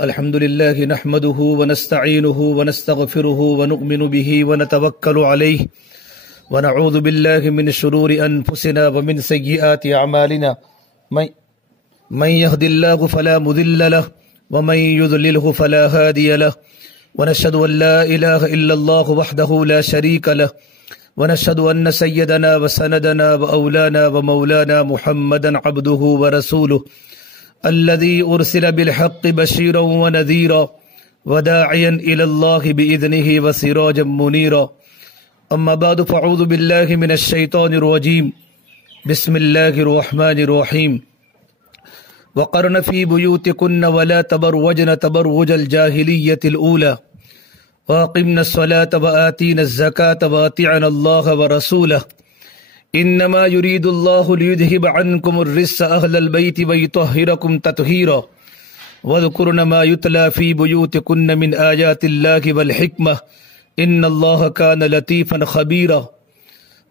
الحمد لله نحمده ونستعينه ونستغفره ونؤمن به ونتوكل عليه ونعوذ بالله من شرور أنفسنا ومن سيئات أعمالنا من يهد الله فلا مضل له ومن يضلله فلا هادي له ونشهد أن لا إله إلا الله وحده لا شريك له ونشهد أن سيدنا وسندنا وأولانا ومولانا محمدا عبده ورسوله الذي أرسل بالحق بشيرا ونذيرا وداعيا إلى الله بإذنه وسراجا منيرا أما بعد فأعوذ بالله من الشيطان الرجيم بسم الله الرحمن الرحيم وقرن في بيوتكن ولا تبرجن تبرج الجاهلية الأولى وأقمنا الصلاة وآتينا الزكاة وأطعنا الله ورسوله إنما يريد الله ليذهب عنكم الرجس أهل البيت ويطهركم تطهيرا واذكرن ما يتلى في بيوتكن من آيات الله والحكمة إن الله كان لطيفا خبيرا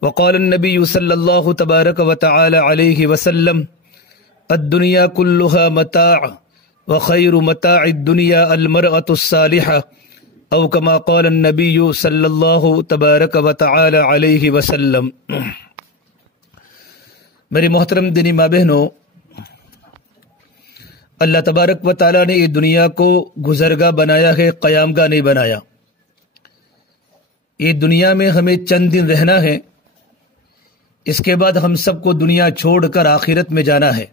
وقال النبي صلى الله تبارك وتعالى عليه وسلم الدنيا كلها متاع وخير متاع الدنيا المرأة الصالحة او كما قال النبی صلی اللہ تبارک و تعالی علیہ وسلم۔ میری محترم دینی ماں بہنوں، اللہ تبارک و تعالی نے یہ دنیا کو گزرگاہ بنایا ہے، قیام گاہ نہیں بنایا۔ یہ دنیا میں ہمیں چند دن رہنا ہے، اس کے بعد ہم سب کو دنیا چھوڑ کر آخرت میں جانا ہے۔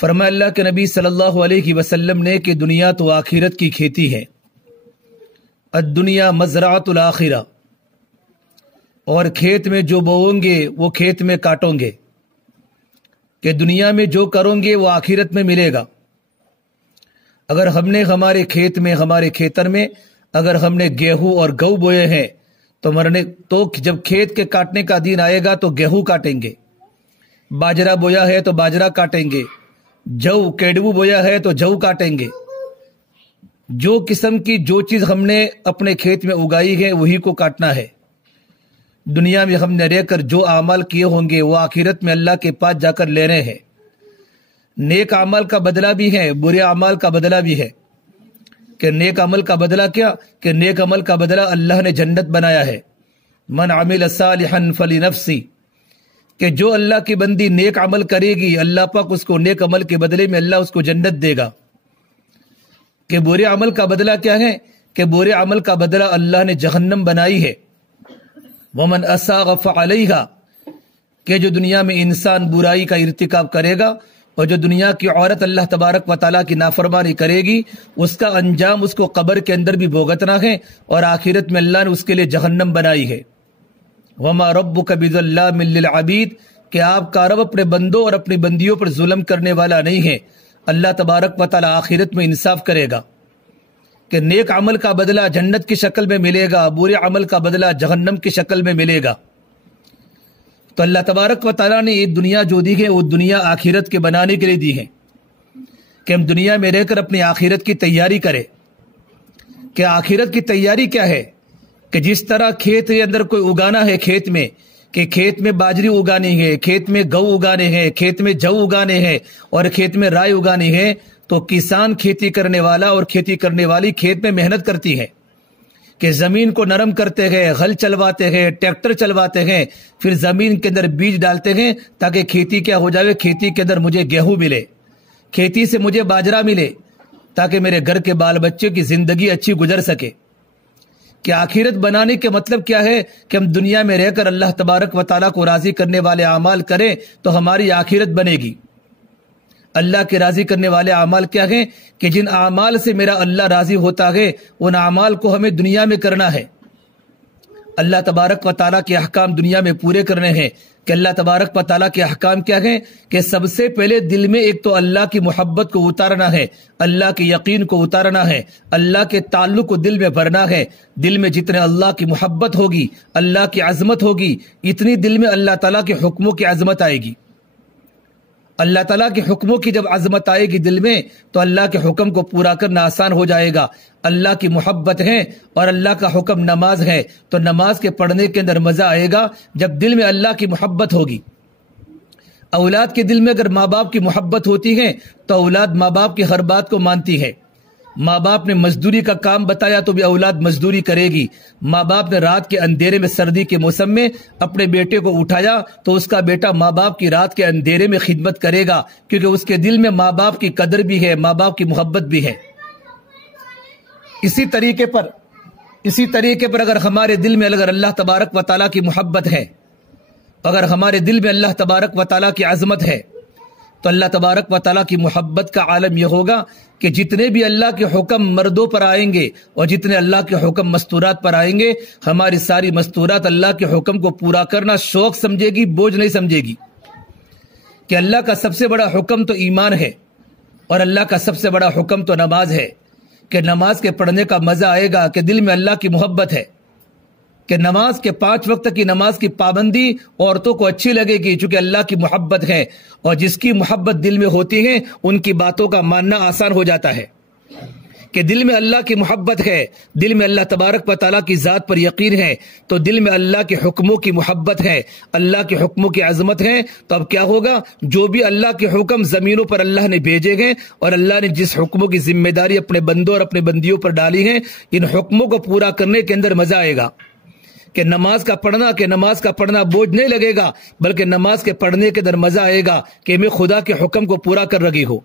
فرمایا اللہ کے نبی صلی اللہ علیہ وسلم نے کہ دنیا تو آخرت کی کھیتی ہے، الدنیا مزرعۃ الآخرہ، اور کھیت میں جو بوؤں گے وہ کھیت میں کاٹوں گے، کہ دنیا میں جو کروں گے وہ آخرت میں ملے گا۔ اگر ہم نے ہمارے کھیت میں، ہمارے کھیتر میں اگر ہم نے گیہوں اور گو بوئے ہیں تو جب کھیت کے کاٹنے کا دن آئے گا تو گیہوں کاٹیں گے، باجرہ بویا ہے تو باجرہ کاٹیں گے، جو کیڈو بویا ہے تو جو کاٹیں گے۔ جو قسم کی جو چیز ہم نے اپنے کھیت میں اگائی ہے وہی کو کاٹنا ہے۔ دنیا میں ہم نے رہ کر جو اعمال کیے ہوں گے وہ آخرت میں اللہ کے پاس جا کر لینے ہیں۔ نیک اعمال کا بدلہ بھی ہے، برے اعمال کا بدلہ بھی ہے۔ کہ نیک عمل کا بدلہ کیا؟ کہ نیک عمل کا بدلہ اللہ نے جنت بنایا ہے۔ من عمل صالحا فلنفسی، کہ جو اللہ کی بندی نیک عمل کرے گی اللہ پاک اس کو نیک عمل کے بدلے میں اللہ اس کو جنت دے گا۔ کہ برے عمل کا بدلہ کیا ہے؟ کہ برے عمل کا بدلہ اللہ نے جہنم بنائی ہے۔ ومن اساء فعلیہا، کہ جو دنیا میں انسان برائی کا ارتکاب کرے گا اور جو دنیا کی عورت اللہ تبارک و تعالیٰ کی نافرمانی کرے گی اس کا انجام اس کو قبر کے اندر بھی بھگتنا ہے، اور آخرت میں اللہ نے اس کے لیے جہنم بنائی ہے۔ وما ربک بظلام للعبید، کہ آپ کا رب اپنے بندوں اور اپنی بندیوں پر ظلم کرنے والا نہیں ہے۔ اللہ تبارک و تعالی آخرت میں انصاف کرے گا کہ نیک عمل کا بدلہ جنت کی شکل میں ملے گا، برے عمل کا بدلہ جہنم کی شکل میں ملے گا۔ تو اللہ تبارک و تعالی نے یہ دنیا جو دی ہے وہ دنیا آخرت کے بنانے کے لیے دی ہے، کہ ہم دنیا میں رہ کر اپنی آخرت کی تیاری کریں۔ کہ آخرت کی تیاری کیا ہے؟ کہ جس طرح کھیت کے اندر کوئی اگانا ہے، کھیت میں کہ کھیت میں باجری اگانی ہے، کھیت میں گو اگانے ہیں، کھیت میں جو اگانے ہیں اور کھیت میں رائے اگانی ہے، تو کسان کھیتی کرنے والا اور کھیتی کرنے والی کھیت میں محنت کرتی ہے کہ زمین کو نرم کرتے ہیں، ہل چلواتے ہیں، ٹریکٹر چلواتے ہیں، پھر زمین کے اندر بیج ڈالتے ہیں تاکہ کھیتی کیا ہو جائے، کھیتی کے اندر مجھے گیہوں ملے، کھیتی سے مجھے باجرہ ملے، تاکہ میرے گھر کے بال بچوں کی زندگی اچھی گزر سکے۔ کہ آخرت بنانے کے مطلب کیا ہے؟ کہ ہم دنیا میں رہ کر اللہ تبارک و تعالیٰ کو راضی کرنے والے اعمال کریں تو ہماری آخرت بنے گی۔ اللہ کے راضی کرنے والے اعمال کیا ہیں؟ کہ جن اعمال سے میرا اللہ راضی ہوتا ہے ان اعمال کو ہمیں دنیا میں کرنا ہے۔ اللہ تبارک و تعالیٰ کے احکام دنیا میں پورے کرنے ہیں۔ کہ اللہ تبارک و تعالیٰ کے احکام کیا ہیں؟ کہ سب سے پہلے دل میں ایک تو اللہ کی محبت کو اتارنا ہے، اللہ کے یقین کو اتارنا ہے، اللہ کے تعلق کو دل میں بھرنا ہے۔ دل میں جتنے اللہ کی محبت ہوگی، اللہ کی عظمت ہوگی، اتنی دل میں اللہ تعالیٰ کے حکموں کی عظمت آئے گی۔ اللہ تعالیٰ کے حکموں کی جب عظمت آئے گی دل میں تو اللہ کے حکم کو پورا کرنا آسان ہو جائے گا۔ اللہ کی محبت ہے اور اللہ کا حکم نماز ہے تو نماز کے پڑھنے کے اندر مزہ آئے گا جب دل میں اللہ کی محبت ہوگی۔ اولاد کے دل میں اگر ماں باپ کی محبت ہوتی ہے تو اولاد ماں باپ کی ہر بات کو مانتی ہے۔ ماں باپ نے مزدوری کا کام بتایا تو بھی اولاد مزدوری کرے گی۔ ماں باپ نے رات کے اندھیرے میں سردی کے موسم میں اپنے بیٹے کو اٹھایا تو اس کا بیٹا ماں باپ کی رات کے اندھیرے میں خدمت کرے گا، کیونکہ اس کے دل میں ماں باپ کی قدر بھی ہے، ماں باپ کی محبت بھی ہے۔ اسی طریقے پر اگر ہمارے دل میں اگر اللہ تبارک و تعالیٰ کی محبت ہے، اگر ہمارے دل میں اللہ تبارک و تعالیٰ کی عظمت ہے، تو اللہ تبارک و تعالیٰ کی محبت کا عالم یہ ہوگا کہ جتنے بھی اللہ کے حکم مردوں پر آئیں گے اور جتنے اللہ کے حکم مستورات پر آئیں گے، ہماری ساری مستورات اللہ کے حکم کو پورا کرنا شوق سمجھے گی، بوجھ نہیں سمجھے گی۔ کہ اللہ کا سب سے بڑا حکم تو ایمان ہے، اور اللہ کا سب سے بڑا حکم تو نماز ہے، کہ نماز کے پڑھنے کا مزہ آئے گا، کہ دل میں اللہ کی محبت ہے، کہ نماز کے 5 وقت کی نماز کی پابندی عورتوں کو اچھی لگے گی، چونکہ اللہ کی محبت ہے، اور جس کی محبت دل میں ہوتی ہے ان کی باتوں کا ماننا آسان ہو جاتا ہے۔ کہ دل میں اللہ کی محبت ہے، دل میں اللہ تبارک و تعالیٰ کی ذات پر یقین ہے، تو دل میں اللہ کے حکموں کی محبت ہے، اللہ کے حکموں کی عظمت ہے، تو اب کیا ہوگا؟ جو بھی اللہ کے حکم زمینوں پر اللہ نے بھیجے گئے اور اللہ نے جس حکموں کی ذمہ داری اپنے بندوں اور اپنے بندیوں پر ڈالی ہے، ان حکموں کو پورا کرنے کے اندر مزہ آئے گا۔ کہ نماز کا پڑھنا بوجھ نہیں لگے گا، بلکہ نماز کے پڑھنے کے اندر مزہ آئے گا کہ میں خدا کے حکم کو پورا کر رہی ہوں۔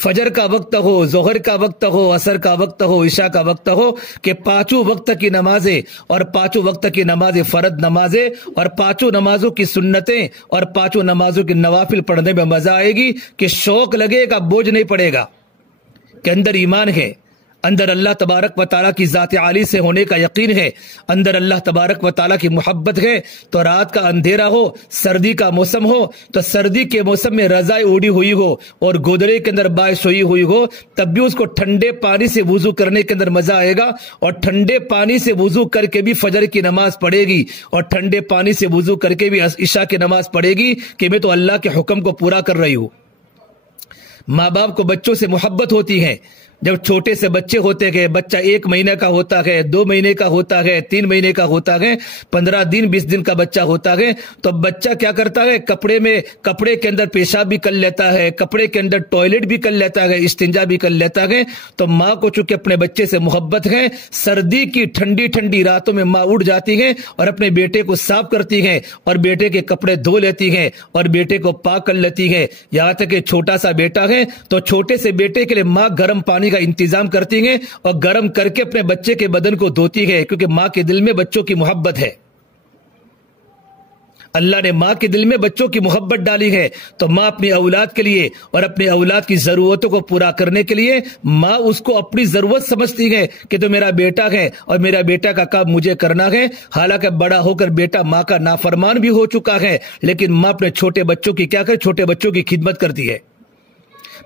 فجر کا وقت ہو، ظہر کا وقت ہو، عصر کا وقت ہو، عشاء کا وقت ہو، کہ 5 وقت کی نمازیں اور 5 وقت کی نمازیں فرض نمازیں اور 5 نمازوں کی سنتیں اور 5 نمازوں کی نوافل پڑھنے میں مزہ آئے گی، کہ شوق لگے گا، بوجھ نہیں پڑے گا، کہ اندر ایمان ہے، اندر اللہ تبارک و تعالیٰ کی ذات عالی سے ہونے کا یقین ہے، اندر اللہ تبارک و تعالیٰ کی محبت ہے۔ تو رات کا اندھیرا ہو، سردی کا موسم ہو، تو سردی کے موسم میں رضائی اوڑھی ہوئی ہو اور گودڑے کے اندر بائیں سوئی ہوئی ہو، تب بھی اس کو ٹھنڈے پانی سے وضو کرنے کے اندر مزہ آئے گا، اور ٹھنڈے پانی سے وضو کر کے بھی فجر کی نماز پڑھے گی، اور ٹھنڈے پانی سے وضو کر کے بھی عشاء کی نماز پڑھے گی، کہ میں تو اللہ کے حکم کو پورا کر رہی ہوں۔ ماں باپ کو بچوں سے محبت ہوتی ہے۔ جب چھوٹے سے بچے ہوتے ہیں، بچہ 1 مہینے کا ہوتا ہے، 2 مہینے کا ہوتا ہے، 3 مہینے کا ہوتا ہے، 15 دن 20 دن کا بچہ ہوتا ہے، تو بچہ کیا کرتا ہے؟ کپڑے کے اندر پیشاب بھی کر لیتا ہے، کپڑے کے اندر ٹوائلٹ بھی کر لیتا ہے، استنجا بھی کر لیتا ہے۔ تو ماں کو چونکہ اپنے بچے سے محبت ہے، سردی کی ٹھنڈی راتوں میں ماں اٹھ جاتی ہے اور اپنے بیٹے کو صاف کرتی ہے، اور بیٹے کے کپڑے دھو لیتی ہے، اور بیٹے کو پاک کر لیتی ہے۔ یہاں تک کہ چھوٹا سا بیٹا ہے تو چھوٹے سے بیٹے کے لیے ماں گرم پانی کا انتظام کرتی ہیں اور گرم کر کے اپنے بچے کے بدن کو دھوتی ہے، کیونکہ ماں کے دل میں بچوں کی محبت ہے۔ اللہ نے ماں کے دل میں بچوں کی محبت ڈالی ہے، تو ماں اپنی اولاد کے لیے اور اپنے اولاد کی ضرورتوں کو پورا کرنے کے لیے ماں اس کو اپنی ضرورت سمجھتی ہے، کہ تو میرا بیٹا ہے اور میرا بیٹا کا کام مجھے کرنا ہے۔ حالانکہ بڑا ہو کر بیٹا ماں کا نافرمان بھی ہو چکا ہے، لیکن ماں اپنے چھوٹے بچوں کی کیا کرے؟ چھوٹے بچوں کی خدمت کرتی ہے۔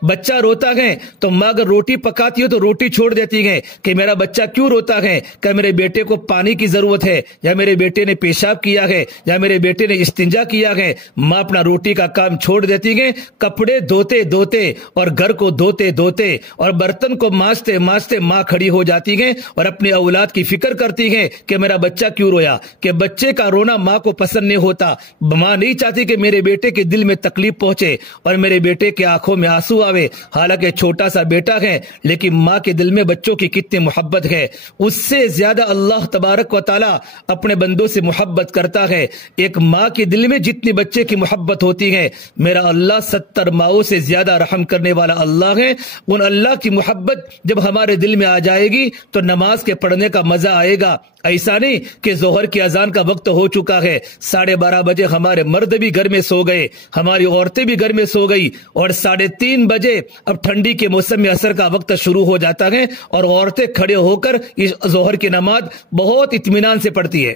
بچہ روتا ہے تو ماں اگر روٹی پکاتی ہے تو روٹی چھوڑ دیتی ہے، کہ میرا بچہ کیوں روتا ہے؟ کہ میرے بیٹے کو پانی کی ضرورت ہے، یا میرے بیٹے نے پیشاب کیا ہے، یا میرے بیٹے نے استنجا کیا ہے۔ ماں اپنا روٹی کا کام چھوڑ دیتی ہے، کپڑے دھوتے اور گھر کو دھوتے اور برتن کو مانجتے ماں کھڑی ہو جاتی ہے اور اپنے اولاد کی فکر کرتی ہے کہ میرا بچہ کیوں رویا۔ کہ بچے کا رونا ماں کو پسند نہیں ہوتا، ماں نہیں چاہتی کہ میرے بیٹے کے دل میں تکلیف پہنچے اور میرے بیٹے کے آنکھوں میں آنسو آوے۔ حالانکہ چھوٹا سا بیٹا ہے، لیکن ماں کے دل میں بچوں کی کتنی محبت ہے۔ اس سے زیادہ اللہ تبارک و تعالی اپنے بندوں سے محبت کرتا ہے۔ ایک ماں کے دل میں جتنی بچے کی محبت ہوتی ہے، میرا اللہ 70 ماؤں سے زیادہ رحم کرنے والا اللہ ہے۔ ان اللہ کی محبت جب ہمارے دل میں آ جائے گی تو نماز کے پڑھنے کا مزہ آئے گا۔ ایسا نہیں کہ ظہر کی اذان کا وقت ہو چکا ہے، 12:30 بجے ہمارے مرد بھی گھر میں سو گئے، ہماری عورتیں بھی گھر میں سو گئی، اور 3:30 بجے اب ٹھنڈی کے موسم میں عصر کا وقت شروع ہو جاتا ہے، اور عورتیں کھڑے ہو کر اس ظہر کی نماز بہت اطمینان سے پڑھتی ہے۔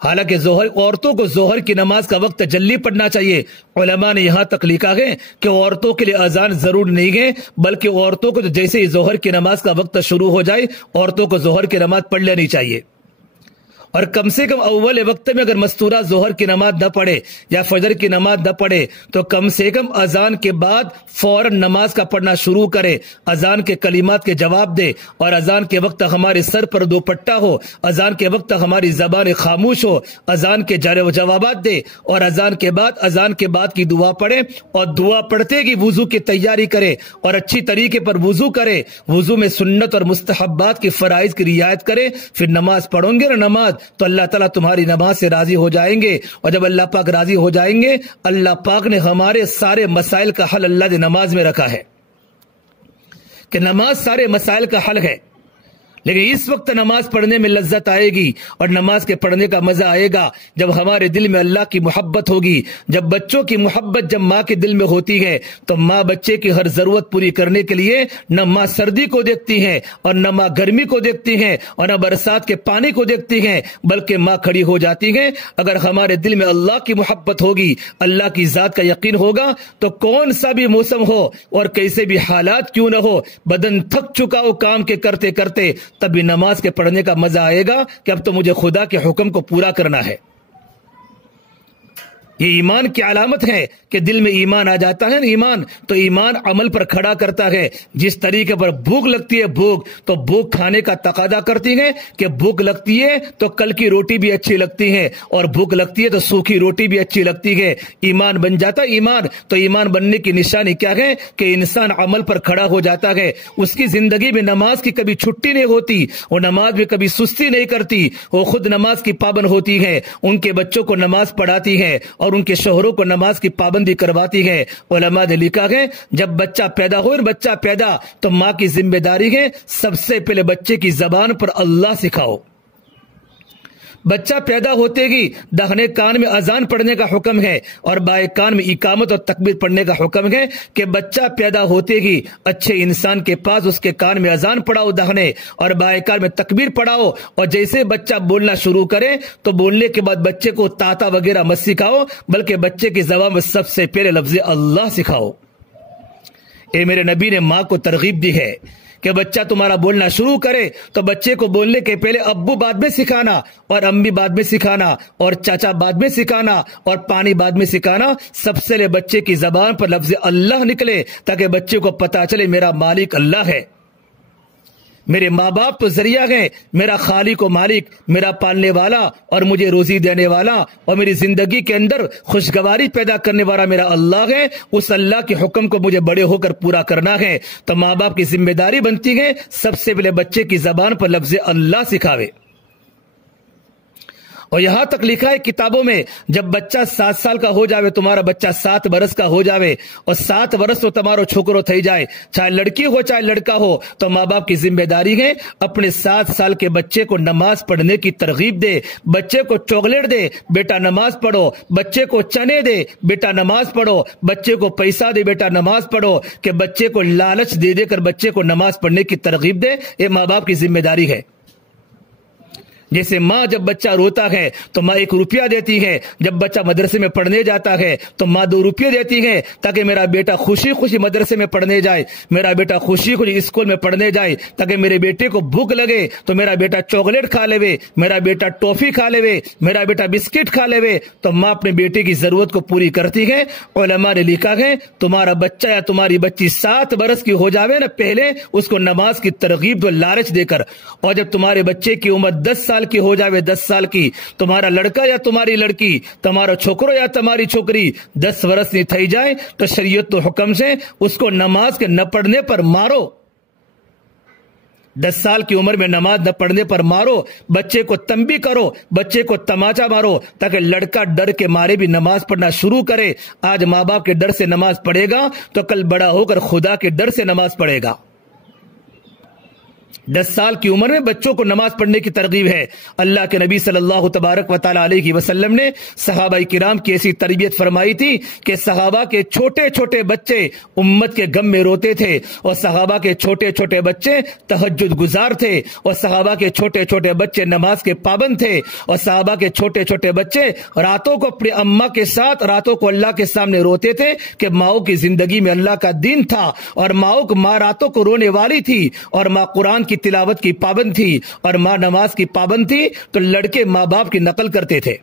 حالانکہ عورتوں کو ظہر کی نماز کا وقت جلدی پڑھنا چاہیے۔ علماء نے یہاں تک لکھا ہے کہ عورتوں کے لیے اذان ضرور نہیں ہے، بلکہ عورتوں کو جیسے ہی ظہر کی نماز کا وقت شروع ہو جائے، عورتوں کو ظہر کی نماز پڑھ لینی چاہیے۔ اور کم سے کم اول وقت میں اگر مستورہ ظہر کی نماز نہ پڑھے یا فجر کی نماز نہ پڑھے تو کم سے کم اذان کے بعد فوراً نماز کا پڑھنا شروع کرے، اذان کے کلمات کے جواب دے، اور اذان کے وقت ہمارے سر پر دوپٹہ ہو، اذان کے وقت ہماری زبان خاموش ہو، اذان کے جوابات دے، اور اذان کے بعد کی دعا پڑھے، اور دعا پڑھتے کی وضو کی تیاری کرے اور اچھی طریقے پر وضو کرے، وضو میں سنت اور مستحبات کی فرائض کی رعایت کرے، پھر نماز پڑھیں گے نا نماز تو اللہ تعالیٰ تمہاری نماز سے راضی ہو جائیں گے، اور جب اللہ پاک راضی ہو جائیں گے، اللہ پاک نے ہمارے سارے مسائل کا حل اللہ نے نماز میں رکھا ہے کہ نماز سارے مسائل کا حل ہے۔ لیکن اس وقت نماز پڑھنے میں لذت آئے گی اور نماز کے پڑھنے کا مزہ آئے گا جب ہمارے دل میں اللہ کی محبت ہوگی۔ جب بچوں کی محبت جب ماں کے دل میں ہوتی ہے تو ماں بچے کی ہر ضرورت پوری کرنے کے لیے نہ ماں سردی کو دیکھتی ہے اور نہ ماں گرمی کو دیکھتی ہے اور نہ برسات کے پانی کو دیکھتی ہے، بلکہ ماں کھڑی ہو جاتی ہے۔ اگر ہمارے دل میں اللہ کی محبت ہوگی، اللہ کی ذات کا یقین ہوگا تو کون سا بھی موسم ہو اور کیسے بھی حالات کیوں نہ ہو، بدن تھک چکا ہو کام کے کرتے کرتے، تب بھی نماز کے پڑھنے کا مزہ آئے گا کہ اب تو مجھے خدا کے حکم کو پورا کرنا ہے۔ یہ ایمان کی علامت ہے کہ دل میں ایمان آ جاتا ہے، ایمان تو ایمان عمل پر کھڑا کرتا ہے۔ جس طریقے پر بھوک لگتی ہے، بھوک کھانے کا تقاضا کرتی ہے کہ بھوک لگتی ہے تو کل کی روٹی بھی اچھی لگتی ہے، اور بھوک لگتی ہے تو سوکھی روٹی بھی اچھی لگتی ہے۔ ایمان بن جاتا ہے ایمان، تو ایمان بننے کی نشانی کیا ہے کہ انسان عمل پر کھڑا ہو جاتا ہے، اس کی زندگی میں نماز کی کبھی چھٹی نہیں ہوتی، وہ نماز میں کبھی سستی نہیں کرتی، وہ خود نماز کی پابند ہوتی ہے، ان کے بچوں کو نماز پڑھاتی ہے اور ان کے شوہروں کو نماز کی پابندی کرواتی ہے۔ علماء نے لکھا ہے جب بچہ پیدا ہو، بچہ پیدا تو ماں کی ذمہ داری ہے سب سے پہلے بچے کی زبان پر اللہ سکھاؤ۔ بچہ پیدا ہوتے ہی داہنے کان میں اذان پڑھنے کا حکم ہے اور بائیں کان میں اقامت اور تکبیر پڑھنے کا حکم ہے کہ بچہ پیدا ہوتے ہی اچھے انسان کے پاس اس کے کان میں اذان پڑھاؤ داہنے اور بائیں کان میں تکبیر پڑھاؤ، اور جیسے بچہ بولنا شروع کرے تو بولنے کے بعد بچے کو تاتا وغیرہ مت سکھاؤ، بلکہ بچے کی زبان میں سب سے پہلے لفظ اللہ سکھاؤ۔ اے میرے نبی نے ماں کو ترغیب دی ہے کہ بچہ تمہارا بولنا شروع کرے تو بچے کو بولنے کے پہلے ابو بعد میں سکھانا اور امی بعد میں سکھانا اور چاچا بعد میں سکھانا اور پانی بعد میں سکھانا۔ سب سے پہلے بچے کی زبان پر لفظ اللہ نکلے تاکہ بچے کو پتا چلے میرا مالک اللہ ہے، میرے ماں باپ تو ذریعہ ہیں، میرا خالق و مالک، میرا پالنے والا اور مجھے روزی دینے والا اور میری زندگی کے اندر خوشگواری پیدا کرنے والا میرا اللہ ہے۔ اس اللہ کے حکم کو مجھے بڑے ہو کر پورا کرنا ہے، تو ماں باپ کی ذمہ داری بنتی ہے سب سے پہلے بچے کی زبان پر لفظ اللہ سکھاوے۔ اور یہاں تک لکھا ہے کتابوں میں جب بچہ 7 سال کا ہو جاوے، تمہارا بچہ 7 برس کا ہو جاوے اور 7 برس تو تمہارو چھوکرو تھئی جائے، چاہے لڑکی ہو چاہے لڑکا ہو، تو ماں باپ کی ذمہ داری ہے اپنے 7 سال کے بچے کو نماز پڑھنے کی ترغیب دے، بچے کو چاکلیٹ دے، بیٹا نماز پڑھو، بچے کو چنے دے، بیٹا نماز پڑھو، بچے کو پیسہ دے، بیٹا نماز پڑھو، کہ بچے کو لالچ دے دے کر بچے کو نماز پڑھنے کی ترغیب دے۔ یہ ماں باپ کی ذمہ داری ہے۔ جیسے ماں جب بچہ روتا ہے تو ماں 1 روپیہ دیتی ہے، جب بچہ مدرسے میں پڑھنے جاتا ہے تو ماں 2 روپیے دیتی ہے تاکہ میرا بیٹا خوشی خوشی مدرسے میں پڑھنے جائے، میرا بیٹا خوشی خوشی اسکول میں پڑھنے جائے، تاکہ میرے بیٹے کو بھوک لگے تو میرا بیٹا چاکلیٹ کھا لے، میرا بیٹا ٹافی کھا لے، میرا بیٹا بسکٹ کھا لے، تو ماں اپنے بیٹے کی ضرورت کو پوری کرتی ہے۔ علماء نے لکھا ہے تمہارا بچہ یا تمہاری بچی 7 برس کی ہو جاوے نا، پہلے اس کو نماز کی ترغیب دو لالچ دے کر، اور جب تمہارے بچے کی عمر 10 سال کی ہو جاوے، 10 سال کی، تمہارا لڑکا یا تمہاری لڑکی، تمہارا چھوکرو یا تمہاری چھوکری 10 برس نہیں تھئی جائے تو شریعت تو حکم سے اس کو نماز کے نہ پڑھنے پر مارو۔ 10 سال کی عمر میں نماز نہ پڑھنے پر مارو، بچے کو تنبیہ کرو، بچے کو تماچا مارو، تاکہ لڑکا ڈر کے مارے بھی نماز پڑھنا شروع کرے۔ آج ماں باپ کے ڈر سے نماز پڑھے گا تو کل بڑا ہو کر خدا کے ڈر سے نماز پڑھے گا۔ 10 سال کی عمر میں بچوں کو نماز پڑھنے کی ترغیب ہے۔ اللہ کے نبی صلی اللہ تبارک و تعالی علیہ وسلم نے صحابہ کرام کی ایسی تربیت فرمائی تھی کہ صحابہ کے چھوٹے چھوٹے بچے امت کے غم میں روتے تھے، اور صحابہ کے چھوٹے چھوٹے بچے تہجد گزار تھے، اور صحابہ کے چھوٹے چھوٹے بچے نماز کے پابند تھے، اور صحابہ کے چھوٹے چھوٹے بچے راتوں کو اپنی اماں کے ساتھ راتوں کو اللہ کے سامنے روتے تھے کہ ماؤں کی زندگی میں اللہ کا دین تھا، اور ماں راتوں کو رونے والی تھی، اور ماں قرآن قرآن کی تلاوت کی پابند تھی اور ماں نماز کی پابند تھی تو لڑکے ماں باپ کی نقل کرتے تھے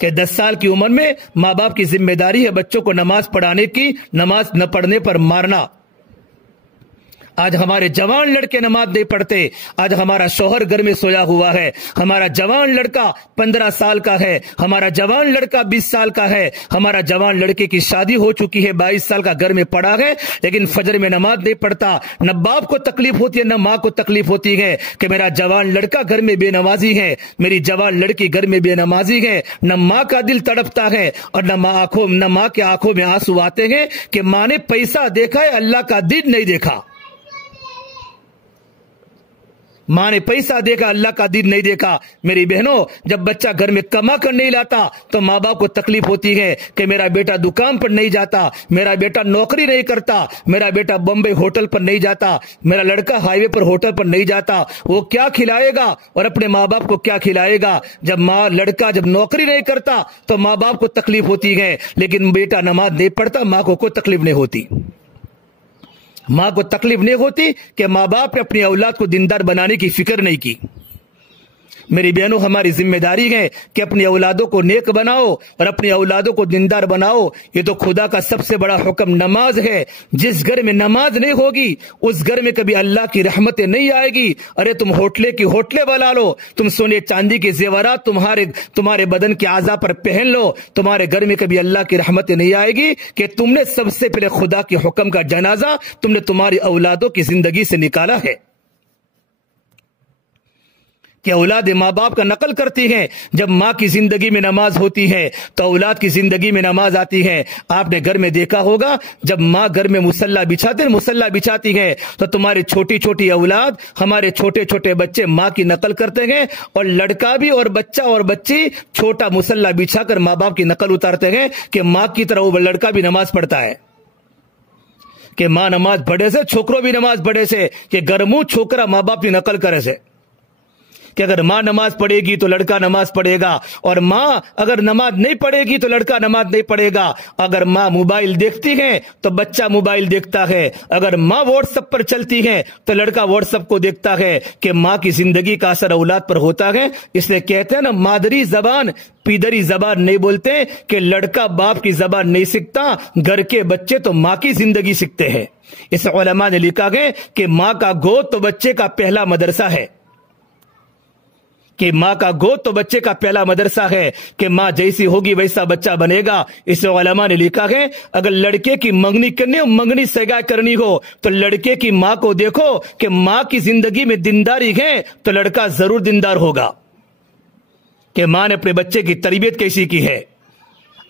کہ 10 سال کی عمر میں ماں باپ کی ذمہ داری ہے بچوں کو نماز پڑھانے کی، نماز نہ پڑھنے پر مارنا۔ آج ہمارے جوان لڑکے نماز نہیں پڑھتے، آج ہمارا شوہر گھر میں سویا ہوا ہے، ہمارا جوان لڑکا 15 سال کا ہے، ہمارا جوان لڑکا 20 سال کا ہے، ہمارا جوان لڑکے کی شادی ہو چکی ہے، 22 سال کا گھر میں پڑا ہے، لیکن فجر میں نماز نہیں پڑھتا۔ نہ باپ کو تکلیف ہوتی ہے نہ ماں کو تکلیف ہوتی ہے کہ میرا جوان لڑکا گھر میں بے نمازی ہے، میری جوان لڑکی گھر میں بے نمازی ہے۔ نہ ماں کا دل تڑپتا ہے اور نہ ماں کے آنکھوں میں آنسو آتے ہیں کہ ماں نے پیسہ دیکھا ہے، اللہ کا دین نہیں دیکھا۔ ماں نے پیسہ دیکھا، اللہ کا دین نہیں دیکھا۔ میری بہنوں، جب بچہ گھر میں کما کر نہیں لاتا تو ماں باپ کو تکلیف ہوتی ہے کہ میرا بیٹا دکان پر نہیں جاتا، میرا بیٹا نوکری نہیں کرتا، میرا بیٹا بمبئی ہوٹل پر نہیں جاتا، میرا لڑکا ہائی وے پر ہوٹل پر نہیں جاتا، وہ کیا کھلائے گا اور اپنے ماں باپ کو کیا کھلائے گا؟ جب لڑکا جب نوکری نہیں کرتا تو ماں باپ کو تکلیف ہوتی ہے، لیکن بیٹا نماز نہیں پڑھتا، ماں کو کوئی تکلیف نہیں ہوتی۔ ماں کو تکلیف نہیں ہوتی کہ ماں باپ نے اپنی اولاد کو دیندار بنانے کی فکر نہیں کی۔ میری بہنوں، ہماری ذمہ داری ہے کہ اپنی اولادوں کو نیک بناؤ اور اپنی اولادوں کو دیندار بناؤ۔ یہ تو خدا کا سب سے بڑا حکم نماز ہے۔ جس گھر میں نماز نہیں ہوگی اس گھر میں کبھی اللہ کی رحمتیں نہیں آئے گی۔ ارے تم ہوٹلے بنا لو، تم سونے چاندی کے زیورات تمہارے بدن کے اعضاء پر پہن لو، تمہارے گھر میں کبھی اللہ کی رحمتیں نہیں آئے گی کہ تم نے سب سے پہلے خدا کے حکم کا جنازہ تم نے تمہاری اولادوں کی زندگی سے نکالا ہے۔ کہ اولاد ماں باپ کا نقل کرتی ہیں۔ جب ماں کی زندگی میں نماز ہوتی ہے تو اولاد کی زندگی میں نماز آتی ہے۔ آپ نے گھر میں دیکھا ہوگا جب ماں گھر میں مصلی بچھاتی ہے تو تمہاری چھوٹی چھوٹی اولاد، ہمارے چھوٹے چھوٹے بچے ماں کی نقل کرتے ہیں، اور لڑکا بھی اور بچہ اور بچی چھوٹا مصلی بچھا کر ماں باپ کی نقل اتارتے ہیں کہ ماں کی طرح وہ لڑکا بھی نماز پڑھتا ہے۔ کہ ماں نماز پڑھے سے چھوکروں بھی نماز پڑھے سے، کہ گرمو چھوکرا ماں باپ کی نقل کرے سے، کہ اگر ماں نماز پڑھے گی تو لڑکا نماز پڑھے گا، اور ماں اگر نماز نہیں پڑھے گی تو لڑکا نماز نہیں پڑھے گا۔ اگر ماں موبائل دیکھتی ہے تو بچہ موبائل دیکھتا ہے، اگر ماں واٹس ایپ پر چلتی ہے تو لڑکا واٹس ایپ کو دیکھتا ہے۔ کہ ماں کی زندگی کا اثر اولاد پر ہوتا ہے۔ اس لیے کہتے ہیں نا، مادری زبان پیدری زبان نہیں بولتے، کہ لڑکا باپ کی زبان نہیں سیکھتا، گھر کے بچے تو ماں کی زندگی سیکھتے ہیں۔ اس علماء نے لکھا ہے کہ ماں کا گود تو بچے کا پہلا مدرسہ ہے، کہ ماں کا گود تو بچے کا پہلا مدرسہ ہے، کہ ماں جیسی ہوگی ویسا بچہ بنے گا۔ اس علماء نے لکھا ہے اگر لڑکے کی منگنی سگا کرنی ہو تو لڑکے کی ماں کو دیکھو، کہ ماں کی زندگی میں دینداری ہے تو لڑکا ضرور دیندار ہوگا، کہ ماں نے اپنے بچے کی تربیت کیسی کی ہے۔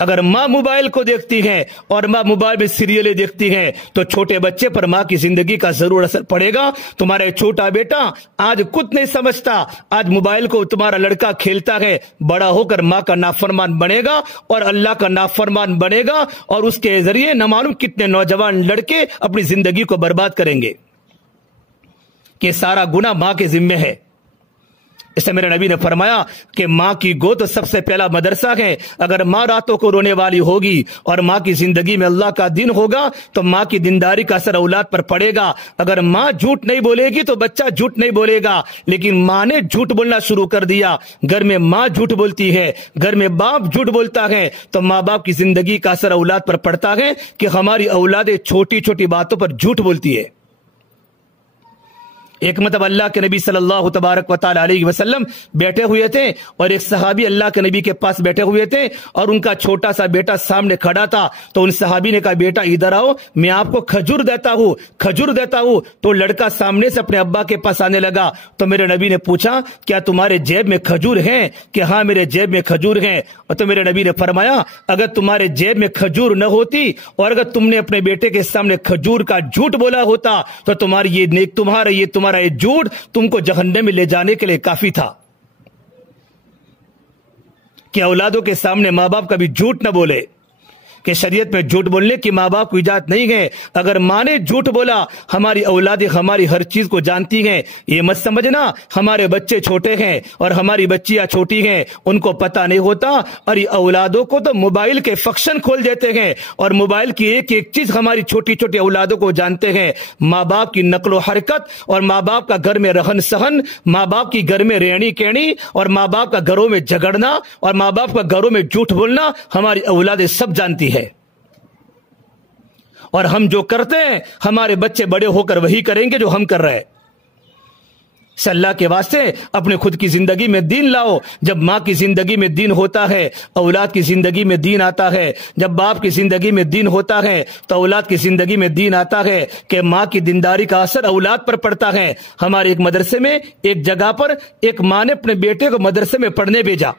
اگر ماں موبائل کو دیکھتی ہے اور ماں موبائل میں سیریلیں دیکھتی ہے تو چھوٹے بچے پر ماں کی زندگی کا ضرور اثر پڑے گا۔ تمہارا چھوٹا بیٹا آج کچھ نہیں سمجھتا، آج موبائل کو تمہارا لڑکا کھیلتا ہے، بڑا ہو کر ماں کا نافرمان بنے گا اور اللہ کا نافرمان بنے گا، اور اس کے ذریعے نہ معلوم کتنے نوجوان لڑکے اپنی زندگی کو برباد کریں گے۔ کہ سارا گناہ ماں کے ذمے ہے۔ اس سے میرے نبی نے فرمایا کہ ماں کی گود سب سے پہلا مدرسہ ہے۔ اگر ماں راتوں کو رونے والی ہوگی اور ماں کی زندگی میں اللہ کا دین ہوگا تو ماں کی دینداری کا اثر اولاد پر پڑے گا۔ اگر ماں جھوٹ نہیں بولے گی تو بچہ جھوٹ نہیں بولے گا، لیکن ماں نے جھوٹ بولنا شروع کر دیا، گھر میں ماں جھوٹ بولتی ہے، گھر میں باپ جھوٹ بولتا ہے، تو ماں باپ کی زندگی کا اثر اولاد پر پڑتا ہے کہ ہماری اولادیں چھوٹی چھوٹی باتوں پر جھوٹ بولتی ہے۔ ایک مرتبہ اللہ کے نبی صلی اللہ تبارک و تعالی علیہ وسلم بیٹھے ہوئے تھے، اور ایک صحابی اللہ کے نبی کے پاس بیٹھے ہوئے تھے، اور ان کا چھوٹا سا بیٹا سامنے کھڑا تھا۔ تو ان صحابی نے کہا بیٹا ادھر آؤ، میں آپ کو کھجور دیتا ہوں۔ تو لڑکا سامنے سے اپنے ابا کے پاس آنے لگا، تو میرے نبی نے پوچھا کیا تمہارے جیب میں کھجور ہیں؟ کہ ہاں میرے جیب میں کھجور ہیں۔ تو میرے نبی نے فرمایا اگر تمہارے جیب میں کھجور نہ ہوتی اور اگر تم نے اپنے بیٹے کے سامنے کھجور کا جھوٹ بولا ہوتا تو تمہارا یہ جھوٹ تم کو جہنم میں لے جانے کے لیے کافی تھا۔ کہ اولادوں کے سامنے ماں باپ کبھی جھوٹ نہ بولے، کہ شریعت میں جھوٹ بولنے کی ماں باپ کو اجازت نہیں ہے. اگر ماں نے جھوٹ بولا ہماری اولادیں ہماری ہر چیز کو جانتی ہیں. یہ مت سمجھنا ہمارے بچے چھوٹے ہیں اور ہماری بچیاں چھوٹی ہیں ان کو پتہ نہیں ہوتا. اور یہ اولادوں کو تو موبائل کے فنکشن کھول دیتے ہیں اور موبائل کی ایک ایک چیز ہماری چھوٹی چھوٹی اولادوں کو جانتے ہیں. ماں باپ کی نقل و حرکت اور ماں باپ کا گھر میں رہن سہن، ماں باپ کی گھر میں رہنی کہنی اور ماں باپ کا گھروں میں جھگڑنا اور ماں باپ کا گھروں میں جھوٹ بولنا ہماری اولادیں سب جانتی ہے. اور ہم جو کرتے ہیں ہمارے بچے بڑے ہو کر وہی کریں گے جو ہم کر رہے ہیں. اللہ کے واسطے اپنے خود کی زندگی میں دین لاؤ. جب ماں کی زندگی میں دین ہوتا ہے اولاد کی زندگی میں دین آتا ہے. جب باپ کی زندگی میں دین ہوتا ہے تو اولاد کی زندگی میں دین آتا ہے کہ ماں کی دینداری کا اثر اولاد پر پڑتا ہے. ہمارے ایک مدرسے میں ایک جگہ پر ایک ماں نے اپنے بیٹے کو مدرسے میں پڑھنے بھیجا.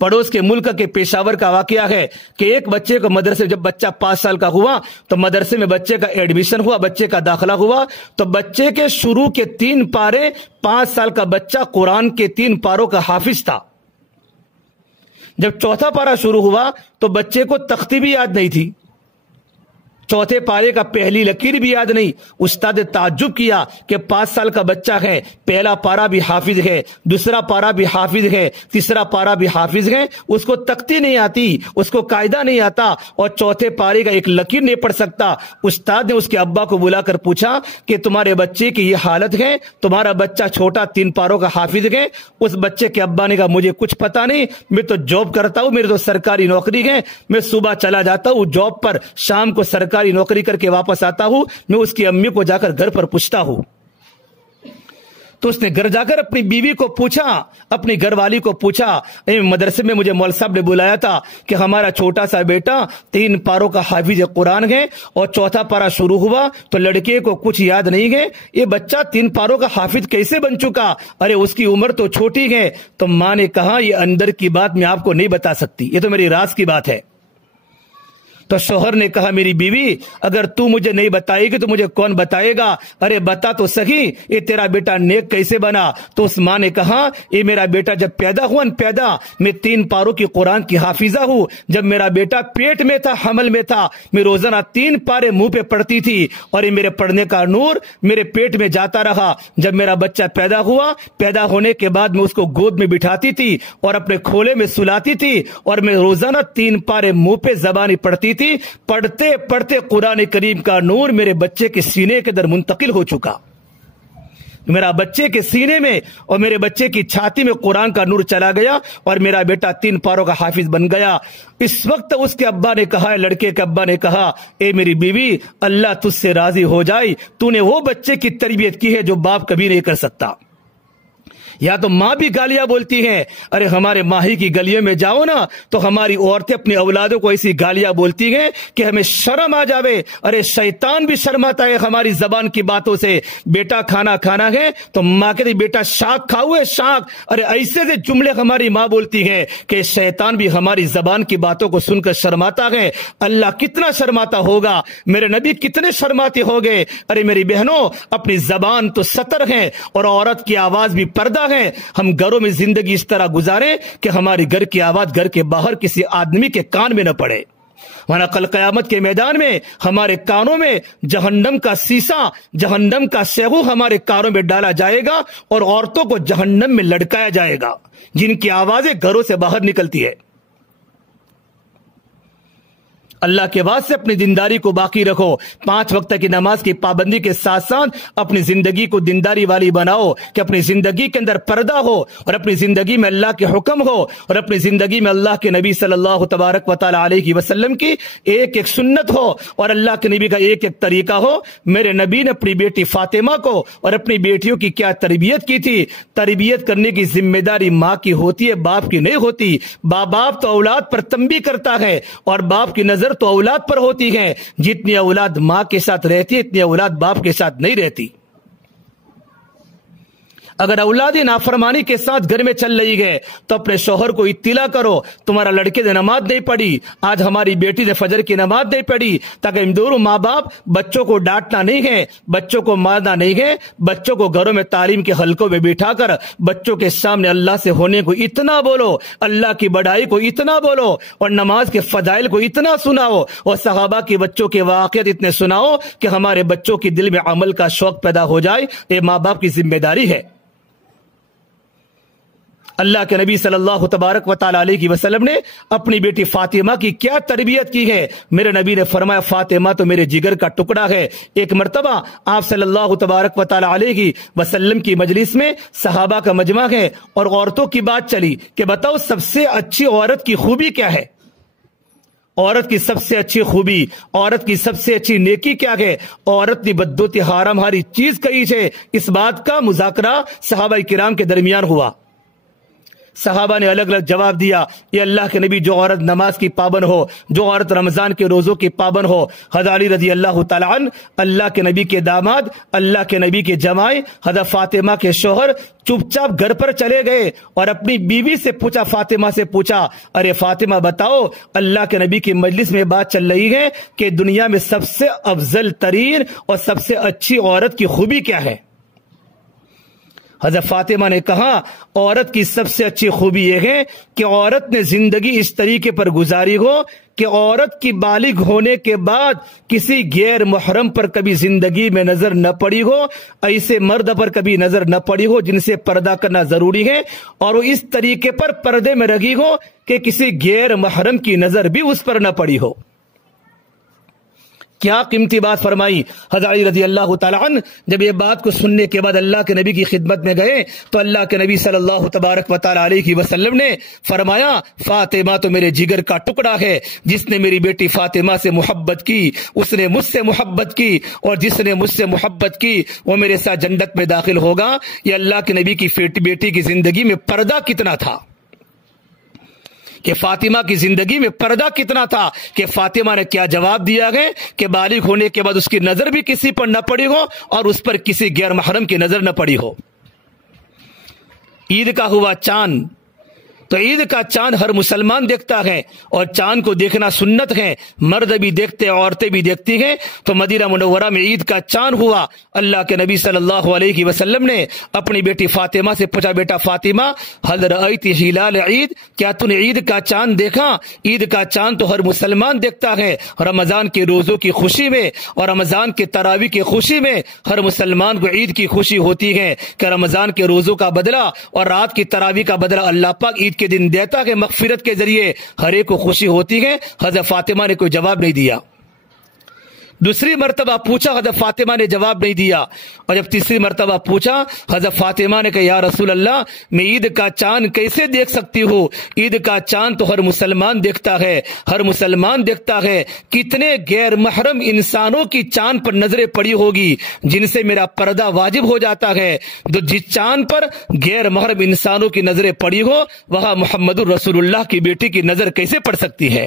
پڑوس کے ملک کے پیشاور کا واقعہ ہے کہ ایک بچے کو مدرسے، جب بچہ 5 سال کا ہوا تو مدرسے میں بچے کا ایڈمیشن ہوا، بچے کا داخلہ ہوا. تو بچے کے شروع کے 3 پارے، 5 سال کا بچہ قرآن کے 3 پاروں کا حافظ تھا. جب چوتھا پارا شروع ہوا تو بچے کو تختی بھی یاد نہیں تھی، چوتھے پارے کا پہلی لکیر بھی یاد نہیں. استاد نے تعجب کیا کہ 5 سال کا بچہ ہے، پہلا پارا بھی حافظ ہے، دوسرا پارا بھی حافظ ہے، تیسرا پارا بھی حافظ ہے، اس کو تختی نہیں آتی، اس کو قاعدہ نہیں آتا اور چوتھے پارے کا ایک لکیر نہیں پڑھ سکتا. استاد نے اس کے ابا کو بلا کر پوچھا کہ تمہارے بچے کی یہ حالت ہے، تمہارا بچہ چھوٹا 3 پاروں کا حافظ ہے. اس بچے کے ابا نے کہا مجھے کچھ پتا نہیں، میں تو جاب کرتا ہوں، میری تو سرکاری نوکری ہے، میں صبح چلا جاتا ہوں جاب پر، شام کو سرکاری نوکری کر کے واپس آتا ہوں. میں اس کی امی کو جا کر گھر پر پوچھتا ہوں. تو اس نے گھر جا کر اپنی بیوی کو پوچھا، اپنی گھر والی کو پوچھا، مدرسے میں مجھے مول صاحب نے بلایا تھا کہ ہمارا چھوٹا سا بیٹا 3 پاروں کا حافظ قرآن ہے اور چوتھا پارا شروع ہوا تو لڑکے کو کچھ یاد نہیں ہے، یہ بچہ 3 پاروں کا حافظ کیسے بن چکا؟ ارے اس کی عمر تو چھوٹی ہے. تو ماں نے کہا یہ اندر کی بات میں آپ کو نہیں بتا سکتی، یہ تو میری راز کی بات ہے. تو شوہر نے کہا میری بیوی اگر تو مجھے نہیں بتائے گی تو مجھے کون بتائے گا؟ ارے بتا تو صحیح یہ تیرا بیٹا نیک کیسے بنا؟ تو اس ماں نے کہا یہ میرا بیٹا جب پیدا ہوا میں 3 پاروں کی قرآن کی حافظہ ہوں. جب میرا بیٹا پیٹ میں تھا، حمل میں تھا، میں روزانہ 3 پارے منہ پہ پڑھتی تھی اور یہ میرے پڑھنے کا نور میرے پیٹ میں جاتا رہا. جب میرا بچہ پیدا ہوا، پیدا ہونے کے بعد میں اس کو گود میں بٹھاتی تھی اور اپنے کھولے میں سلاتی تھی اور میں روزانہ 3 پارے منہ پہ زبانی پڑھتی تھی. پڑھتے پڑھتے قرآن کریم کا نور میرے بچے کے سینے کے اندر منتقل ہو چکا. میرا بچے کے سینے میں اور میرے بچے کی چھاتی میں قرآن کا نور چلا گیا اور میرا بیٹا 3 پاروں کا حافظ بن گیا. اس وقت اس کے ابا نے کہا، لڑکے کے ابا نے کہا اے میری بیوی اللہ تجھ سے راضی ہو جائے، تو نے وہ بچے کی تربیت کی ہے جو باپ کبھی نہیں کر سکتا. یا تو ماں بھی گالیاں بولتی ہیں. ارے ہمارے ماہی کی گلیوں میں جاؤ نا تو ہماری عورتیں اپنی اولادوں کو ایسی گالیاں بولتی ہیں کہ ہمیں شرم آ جاوے. ارے شیطان بھی شرماتا ہے ہماری زبان کی باتوں سے. بیٹا کھانا کھانا ہے تو ماں کہتی بیٹا شاک کھاؤ ہے شاک. ارے ایسے سے جملے ہماری ماں بولتی ہے کہ شیطان بھی ہماری زبان کی باتوں کو سن کر شرماتا ہے. اللہ کتنا شرماتا ہوگا، میرے نبی کتنے شرماتے ہو گئے. ارے میری بہنوں اپنی زبان تو ستر ہے اور عورت کی آواز بھی پردہ ہے. ہم گھروں میں زندگی اس طرح گزارے کہ ہماری گھر کی آواز گھر کے باہر کسی آدمی کے کان میں نہ پڑے، ورنہ کل قیامت کے میدان میں ہمارے کانوں میں جہنم کا سیسا، جہنم کا سیغو ہمارے کانوں میں ڈالا جائے گا اور عورتوں کو جہنم میں لٹکایا جائے گا جن کی آوازیں گھروں سے باہر نکلتی ہے. اللہ کے واسطے اپنی دینداری کو باقی رکھو. 5 وقت کی نماز کی پابندی کے ساتھ ساتھ اپنی زندگی کو دینداری والی بناؤ کہ اپنی زندگی کے اندر پردہ ہو اور اپنی زندگی میں اللہ کے حکم ہو اور اپنی زندگی میں اللہ کے نبی صلی اللہ تبارک و تعالی علیہ وسلم کی ایک ایک سنت ہو اور اللہ کے نبی کا ایک ایک طریقہ ہو. میرے نبی نے اپنی بیٹی فاطمہ کو اور اپنی بیٹیوں کی کیا تربیت کی تھی. تربیت کرنے کی ذمہ داری ماں کی ہوتی ہے، باپ کی نہیں ہوتی. باپ تو اولاد پر تنبیہ کرتا ہے اور باپ کی نظر تو اولاد پر ہوتی ہے. جتنی اولاد ماں کے ساتھ رہتی ہے اتنی اولاد باپ کے ساتھ نہیں رہتی. اگر اولادی نافرمانی کے ساتھ گھر میں چل رہی ہے تو اپنے شوہر کو اطلاع کرو تمہارا لڑکے نے نماز نہیں پڑھی، آج ہماری بیٹی نے فجر کی نماز نہیں پڑھی، تاکہ ان دونوں ماں باپ بچوں کو ڈانٹنا نہیں ہے، بچوں کو مارنا نہیں ہے، بچوں کو گھروں میں تعلیم کے حلقوں میں بٹھا کر بچوں کے سامنے اللہ سے ہونے کو اتنا بولو، اللہ کی بڑائی کو اتنا بولو، اور نماز کے فضائل کو اتنا سناؤ، اور صحابہ کے بچوں کے واقعات اتنے سناؤ کہ ہمارے بچوں کے دل میں عمل کا شوق پیدا ہو جائے۔ یہ ماں باپ کی ذمہ داری ہے۔ اللہ کے نبی صلی اللہ تبارک و تعالی علیہ وسلم نے اپنی بیٹی فاطمہ کی کیا تربیت کی ہے۔ میرے نبی نے فرمایا فاطمہ تو میرے جگر کا ٹکڑا ہے۔ ایک مرتبہ آپ صلی اللہ تبارک و تعالی علیہ وسلم کی مجلس میں صحابہ کا مجمع ہے اور عورتوں کی بات چلی کہ بتاؤ سب سے اچھی عورت کی خوبی کیا ہے، عورت کی سب سے اچھی خوبی، عورت کی سب سے اچھی نیکی کیا ہے؟ عورت نے بدوتی حرام ہاری چیز کہی ہے۔ اس بات کا مذاکرہ صحابہ کرام کے درمیان ہوا۔ صحابہ نے الگ الگ جواب دیا، یہ اللہ کے نبی جو عورت نماز کی پابند ہو، جو عورت رمضان کے روزوں کی پابند ہو۔ حضرت علی رضی اللہ تعالیٰ عنہ اللہ کے نبی کے داماد، اللہ کے نبی کے جمائی، حضرت فاطمہ کے شوہر چپ چاپ گھر پر چلے گئے اور اپنی بیوی سے پوچھا، فاطمہ سے پوچھا، ارے فاطمہ بتاؤ اللہ کے نبی کی مجلس میں بات چل رہی ہے کہ دنیا میں سب سے افضل ترین اور سب سے اچھی عورت کی خوبی کیا ہے؟ حضرت فاطمہ نے کہا عورت کی سب سے اچھی خوبی یہ ہے کہ عورت نے زندگی اس طریقے پر گزاری ہو کہ عورت کی بالغ ہونے کے بعد کسی غیر محرم پر کبھی زندگی میں نظر نہ پڑی ہو، ایسے مرد پر کبھی نظر نہ پڑی ہو جن سے پردہ کرنا ضروری ہے، اور وہ اس طریقے پر پردے میں رہی ہو کہ کسی غیر محرم کی نظر بھی اس پر نہ پڑی ہو۔ کیا قیمتی بات فرمائی حضرت علی رضی اللہ تعالیٰ عنہ۔ جب یہ بات کو سننے کے بعد اللہ کے نبی کی خدمت میں گئے تو اللہ کے نبی صلی اللہ تبارک و تعالیٰ علیہ وسلم نے فرمایا فاطمہ تو میرے جگر کا ٹکڑا ہے، جس نے میری بیٹی فاطمہ سے محبت کی اس نے مجھ سے محبت کی، اور جس نے مجھ سے محبت کی وہ میرے ساتھ جنت میں داخل ہوگا۔ یہ اللہ کے نبی کی بیٹی کی زندگی میں پردہ کتنا تھا، کہ فاطمہ کی زندگی میں پردہ کتنا تھا، کہ فاطمہ نے کیا جواب دیا ہے کہ بالغ ہونے کے بعد اس کی نظر بھی کسی پر نہ پڑی ہو اور اس پر کسی غیر محرم کی نظر نہ پڑی ہو۔ عید کا ہوا چاند، تو عید کا چاند ہر مسلمان دیکھتا ہے اور چاند کو دیکھنا سنت ہے، مرد بھی دیکھتے عورتیں بھی دیکھتی ہیں۔ تو مدینہ منورہ میں عید کا چاند ہوا، اللہ کے نبی صلی اللہ علیہ وسلم نے اپنی بیٹی فاطمہ سے پوچھا بیٹا فاطمہ هل رأیت ہلال عید، کیا تو نے عید کا چاند دیکھا؟ عید کا چاند تو ہر مسلمان دیکھتا ہے، رمضان کے روزوں کی خوشی میں اور رمضان کے تراویح کی خوشی میں ہر مسلمان کو عید کی خوشی ہوتی ہے کہ رمضان کے روزوں کا بدلہ اور رات کی تراویح کا بدلہ اللہ پاک عید کے دن دیتا ہے، مغفرت کے ذریعے ہر ایک کو خوشی ہوتی ہے۔ حضرت فاطمہ نے کوئی جواب نہیں دیا۔ دوسری مرتبہ پوچھا، حضرت فاطمہ نے جواب نہیں دیا، اور جب تیسری مرتبہ پوچھا حضرت فاطمہ نے کہا یا رسول اللہ میں عید کا چاند کیسے دیکھ سکتی ہوں؟ عید کا چاند تو ہر مسلمان دیکھتا ہے، ہر مسلمان دیکھتا ہے۔ کتنے غیر محرم انسانوں کی چاند پر نظریں پڑی ہوگی جن سے میرا پردہ واجب ہو جاتا ہے۔ تو جس چاند پر غیر محرم انسانوں کی نظریں پڑی ہو وہاں محمد الرسول اللہ کی بیٹی کی نظر کیسے پڑ سکتی ہے؟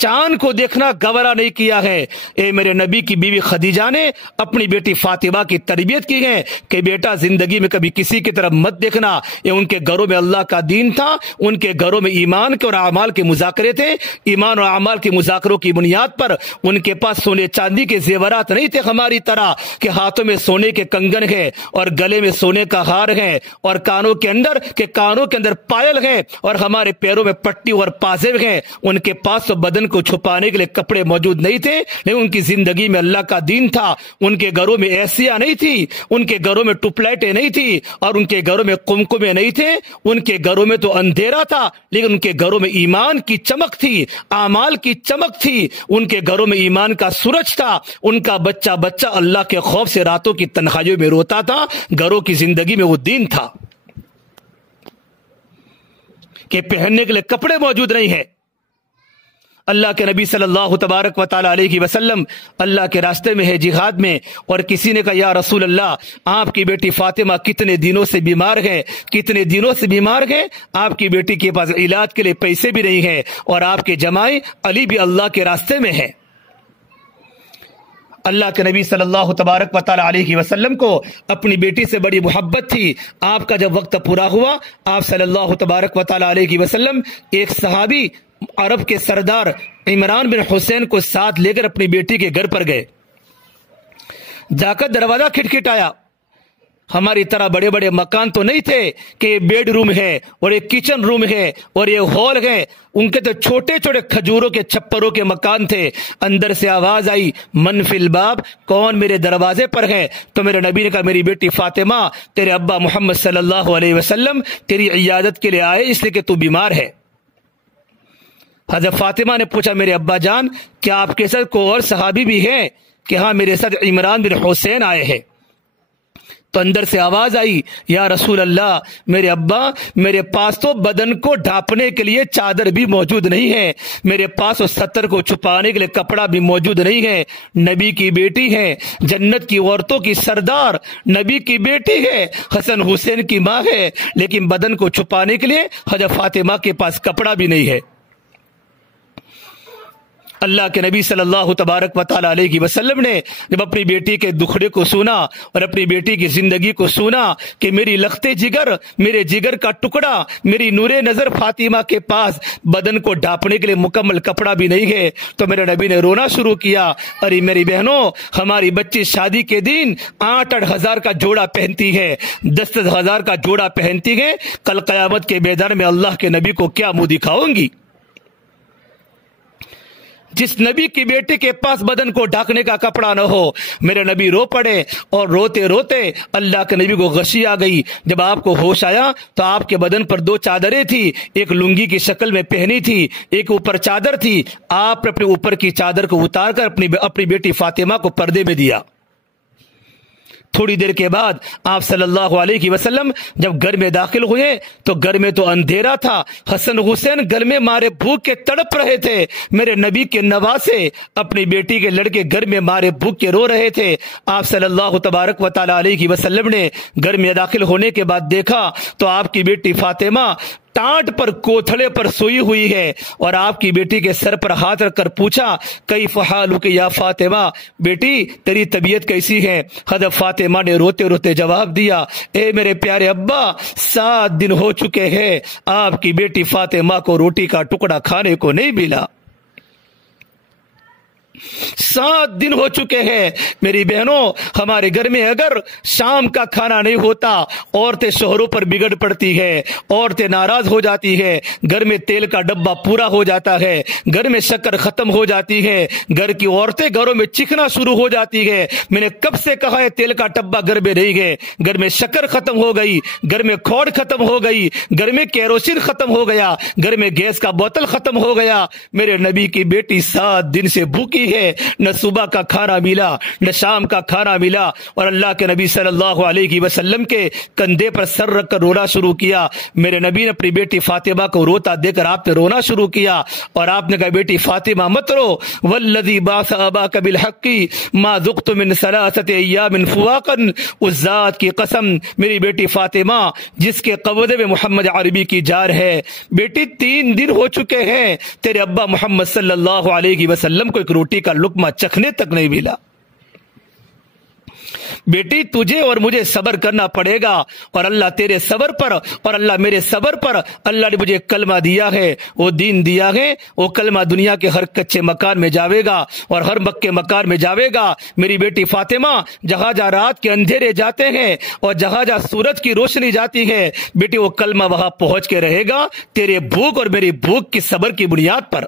چاند کو دیکھنا گوارا نہیں کیا ہے۔ اے میرے نبی کی بیوی خدیجہ نے اپنی بیٹی فاطمہ کی تربیت کی ہے کہ بیٹا زندگی میں کبھی کسی کی طرف مت دیکھنا۔ یہ ان کے گھروں میں اللہ کا دین تھا، ان کے گھروں میں ایمان کے اور اعمال کے مذاکرے تھے۔ ایمان اور اعمال کے مذاکروں کی بنیاد پر ان کے پاس سونے چاندی کے زیورات نہیں تھے ہماری طرح کہ ہاتھوں میں سونے کے کنگن ہے اور گلے میں سونے کا ہار ہے اور کانوں کے اندر پائل ہے اور ہمارے پیروں میں پٹی اور پازیب ہے۔ ان کے پاس تو بدن کو چھپانے کے لیے کپڑے موجود نہیں تھے، لیکن ان کی زندگی میں اللہ کا دین تھا۔ ان کے گھروں میں ایسیاں نہیں تھی، ان کے گھروں میں ٹوپ لائٹیں نہیں تھی اور ان کے گھروں میں قمقمے نہیں تھے۔ ان کے گھروں میں تو اندھیرا تھا لیکن ان کے گھروں میں ایمان کی چمک تھی، اعمال کی چمک تھی۔ ان کے گھروں میں ایمان کا سورج تھا۔ ان کا بچہ اللہ کے خوف سے راتوں کی تنہائیوں میں روتا تھا۔ گھروں کی زندگی میں وہ دین تھا کہ پہننے کے لیے کپڑے موجود نہیں ہیں۔ اللہ کے نبی صلی اللہ تبارک و تعالی علیہ وسلم اللہ کے راستے میں ہے، جہاد میں، اور کسی نے کہا یا رسول اللہ آپ کی بیٹی فاطمہ کتنے دنوں سے بیمار ہے، آپ کی بیٹی کے پاس علاج کے لیے پیسے بھی نہیں ہیں اور آپ کے جمائی علی بھی اللہ کے راستے میں ہے۔ اللہ کے نبی صلی اللہ تبارک و تعالی علیہ وسلم کو اپنی بیٹی سے بڑی محبت تھی۔ آپ کا جب وقت پورا ہوا، آپ صلی اللہ تبارک و تعالی علیہ وسلم ایک صحابی عرب کے سردار عمران بن حسین کو ساتھ لے کر اپنی بیٹی کے گھر پر گئے۔ جا کر دروازہ کھٹکھٹایا۔ ہماری طرح بڑے بڑے مکان تو نہیں تھے کہ یہ بیڈ روم ہے اور یہ کچن روم ہے اور یہ ہال ہے، ان کے تو چھوٹے چھوٹے کھجوروں کے چھپروں کے مکان تھے۔ اندر سے آواز آئی، من فی الباب، کون میرے دروازے پر ہے؟ تو میرے نبی نے کہا، میری بیٹی فاطمہ، تیرے ابا محمد صلی اللہ علیہ وسلم تیری عیادت کے لیے آئے، اس لیے کہ تو بیمار ہے۔ حضرت فاطمہ نے پوچھا، میرے ابا جان، کیا آپ کے ساتھ کوئی اور صحابی بھی ہے؟ کہ ہاں، میرے ساتھ عمران بن حسین آئے ہیں۔ تو اندر سے آواز آئی، یا رسول اللہ، میرے ابا، میرے پاس تو بدن کو ڈھانپنے کے لیے چادر بھی موجود نہیں ہے، میرے پاس ستر کو چھپانے کے لیے کپڑا بھی موجود نہیں ہے۔ نبی کی بیٹی ہے، جنت کی عورتوں کی سردار، نبی کی بیٹی ہے، حسن حسین کی ماں ہے، لیکن بدن کو چھپانے کے لیے حضرت فاطمہ کے پاس کپڑا بھی نہیں ہے۔ اللہ کے نبی صلی اللہ تبارک و تعالی علیہ وسلم نے جب اپنی بیٹی کے دکھڑے کو سنا اور اپنی بیٹی کی زندگی کو سنا کہ میری لختے جگر، میرے جگر کا ٹکڑا، میری نور نظر فاطمہ کے پاس بدن کو ڈھانپنے کے لیے مکمل کپڑا بھی نہیں ہے، تو میرے نبی نے رونا شروع کیا۔ ارے میری بہنوں، ہماری بچی شادی کے دن 8-8 ہزار کا جوڑا پہنتی ہے، 10-10 ہزار کا جوڑا پہنتی ہے، کل قیامت کے میدان میں اللہ کے نبی کو کیا منہ دکھاؤں گی؟ جس نبی کی بیٹی کے پاس بدن کو ڈھانکنے کا کپڑا نہ ہو۔ میرے نبی رو پڑے اور روتے روتے اللہ کے نبی کو غشی آ گئی۔ جب آپ کو ہوش آیا تو آپ کے بدن پر 2 چادریں تھی، ایک لنگی کی شکل میں پہنی تھی، ایک اوپر چادر تھی۔ آپ نے اپنے اوپر کی چادر کو اتار کر اپنی بیٹی فاطمہ کو پردے میں دیا۔ تھوڑی دیر کے بعد آپ صلی اللہ علیہ وسلم جب گھر میں داخل ہوئے تو گھر میں تو اندھیرا تھا، حسن حسین گھر میں مارے بھوک کے تڑپ رہے تھے۔ میرے نبی کے نواسے اپنی بیٹی کے لڑکے گھر میں مارے بھوک کے رو رہے تھے۔ آپ صلی اللہ تبارک و تعالی علیہ وسلم نے گھر میں داخل ہونے کے بعد دیکھا تو آپ کی بیٹی فاطمہ ٹانٹ پر کوتھڑے پر سوئی ہوئی ہے، اور آپ کی بیٹی کے سر پر ہاتھ رکھ کر پوچھا، کیف حالک یا فاطمہ، بیٹی تیری طبیعت کیسی ہے؟ حضرت فاطمہ نے روتے روتے جواب دیا، اے میرے پیارے ابا، 7 دن ہو چکے ہیں آپ کی بیٹی فاطمہ کو روٹی کا ٹکڑا کھانے کو نہیں ملا۔ 7 دن ہو چکے ہیں۔ میری بہنوں، ہمارے گھر میں اگر شام کا کھانا نہیں ہوتا، عورتیں شوہروں پر بگڑ پڑتی ہے، عورتیں ناراض ہو جاتی ہے، گھر میں تیل کا ڈبہ پورا ہو جاتا ہے، گھر میں شکر ختم ہو جاتی ہے، گھر کی عورتیں گھروں میں چکھنا شروع ہو جاتی ہے۔ میں نے کب سے کہا ہے تیل کا ڈبہ گھر میں نہیں ہے، گھر میں شکر ختم ہو گئی، گھر میں کھوڑ ختم ہو گئی، گھر میں کیروسین ختم ہو گیا، گھر میں گیس کا بوتل ختم ہو گیا۔ میرے نبی کی بیٹی 7 دن سے بھوکی ہے، نہ صبح کا کھانا ملا، نہ شام کا کھانا ملا، اور اللہ کے نبی صلی اللہ علیہ وسلم کے کندھے پر سر رکھ کر رونا شروع کیا۔ میرے نبی نے اپنی بیٹی فاطمہ کو روتا دیکھ کر آپ نے رونا شروع کیا، اور آپ نے کہا، بیٹی فاطمہ مت رو، والذی بعث اباک بالحق ما ذقت من 3 ایام فواقا، اس ذات کی قسم میری بیٹی فاطمہ جس کے قبضے میں محمد عربی کی جان ہے، بیٹی 3 دن ہو چکے ہیں تیرے ابا محمد صلی اللہ علیہ وسلم کو ایک روٹی کا لقمہ چکھنے تک نہیں ملا۔ بیٹی تجھے اور مجھے صبر کرنا پڑے گا، اور اللہ تیرے صبر پر اور اللہ میرے صبر پر اللہ نے مجھے کلمہ دیا ہے، وہ دین دیا ہے، وہ کلمہ دنیا کے ہر کچے مکان میں جاوے گا اور ہر مکے مکان میں جاوے گا۔ میری بیٹی فاطمہ، جہاں جہاں رات کے اندھیرے جاتے ہیں اور جہاں جہاں سورج کی روشنی جاتی ہے، بیٹی وہ کلمہ وہاں پہنچ کے رہے گا، تیرے بھوک اور میری بھوک کی صبر کی بنیاد پر۔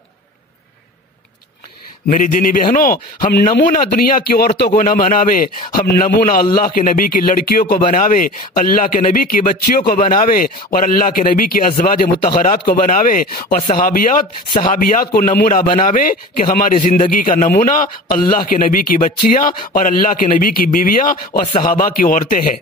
میری دینی بہنوں، ہم نمونہ دنیا کی عورتوں کو نہ بناوے، ہم نمونہ اللہ کے نبی کی لڑکیوں کو بناوے، اللہ کے نبی کی بچیوں کو بناوے، اور اللہ کے نبی کی ازواج مطہرات کو بناوے، اور صحابیات کو نمونہ بناوے کہ ہماری زندگی کا نمونہ اللہ کے نبی کی بچیاں اور اللہ کے نبی کی بیویاں اور صحابہ کی عورتیں ہیں۔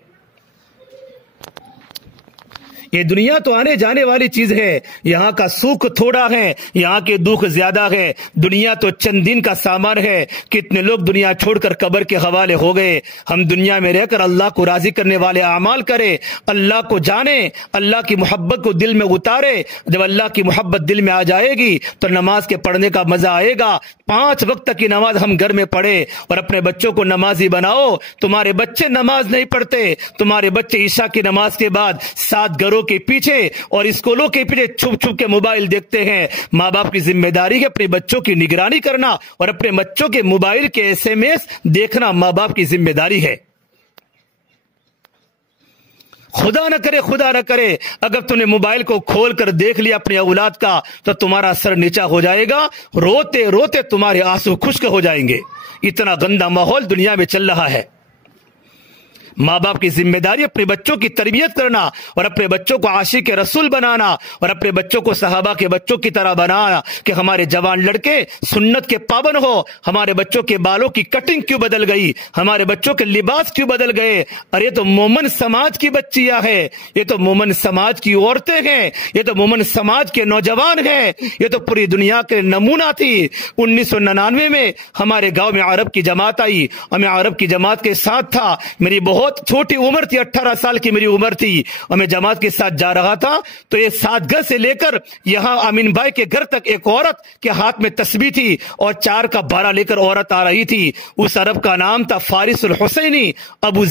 یہ دنیا تو آنے جانے والی چیز ہے، یہاں کا سکھ تھوڑا ہے، یہاں کے دکھ زیادہ ہے، دنیا تو چند دن کا سامان ہے۔ کتنے لوگ دنیا چھوڑ کر قبر کے حوالے ہو گئے۔ ہم دنیا میں رہ کر اللہ کو راضی کرنے والے اعمال کریں، اللہ کو جانیں، اللہ کی محبت کو دل میں اتارے۔ جب اللہ کی محبت دل میں آ جائے گی تو نماز کے پڑھنے کا مزہ آئے گا۔ 5 وقت کی نماز ہم گھر میں پڑھیں اور اپنے بچوں کو نمازی بناؤ۔ تمہارے بچے نماز نہیں پڑھتے، تمہارے بچے عشاء کی نماز کے بعد 7 گھروں کے پیچھے اور اسکولوں کے پیچھے چھپ چھپ کے موبائل دیکھتے ہیں۔ ماں باپ کی ذمہ داری ہے اپنے بچوں کی نگرانی کرنا، اور اپنے بچوں کے موبائل کے SMS دیکھنا ماں باپ کی ذمہ داری ہے۔ خدا نہ کرے اگر تم نے موبائل کو کھول کر دیکھ لیا اپنی اولاد کا تو تمہارا سر نیچا ہو جائے گا، روتے روتے تمہارے آنسو خشک ہو جائیں گے۔ اتنا گندا ماحول دنیا میں چل رہا ہے۔ ماں باپ کی ذمہ داری اپنے بچوں کی تربیت کرنا اور اپنے بچوں کو عاشق رسول بنانا، اور اپنے بچوں کو صحابہ کے بچوں کی طرح بنانا کہ ہمارے جوان لڑکے سنت کے پابند ہو۔ ہمارے بچوں کے بالوں کی کٹنگ کیوں بدل گئی، ہمارے بچوں کے لباس کیوں بدل گئے؟ ارے یہ تو مومن سماج کی بچیاں ہیں، یہ تو مومن سماج کی عورتیں ہیں، یہ تو مومن سماج کے نوجوان ہیں، یہ تو پوری دنیا کے نمونہ تھی۔ 1999 میں ہمارے گاؤں میں عرب کی جماعت آئی اور میں عرب کی جماعت کے ساتھ تھا۔ میری بہت چھوٹی عمر تھی، 18 سال کی میری عمر تھی، اور میں جماعت کے ساتھ جا رہا تھا تو یہ 7 گز سے لے کر یہاں امین بھائی کے گھر تک ایک عورت کے ہاتھ میں تسبیح تھی اور 4 کا بارہ لے کر عورت آ رہی تھی۔ اس عرب کا نام تھا فارس الحسینی، ابو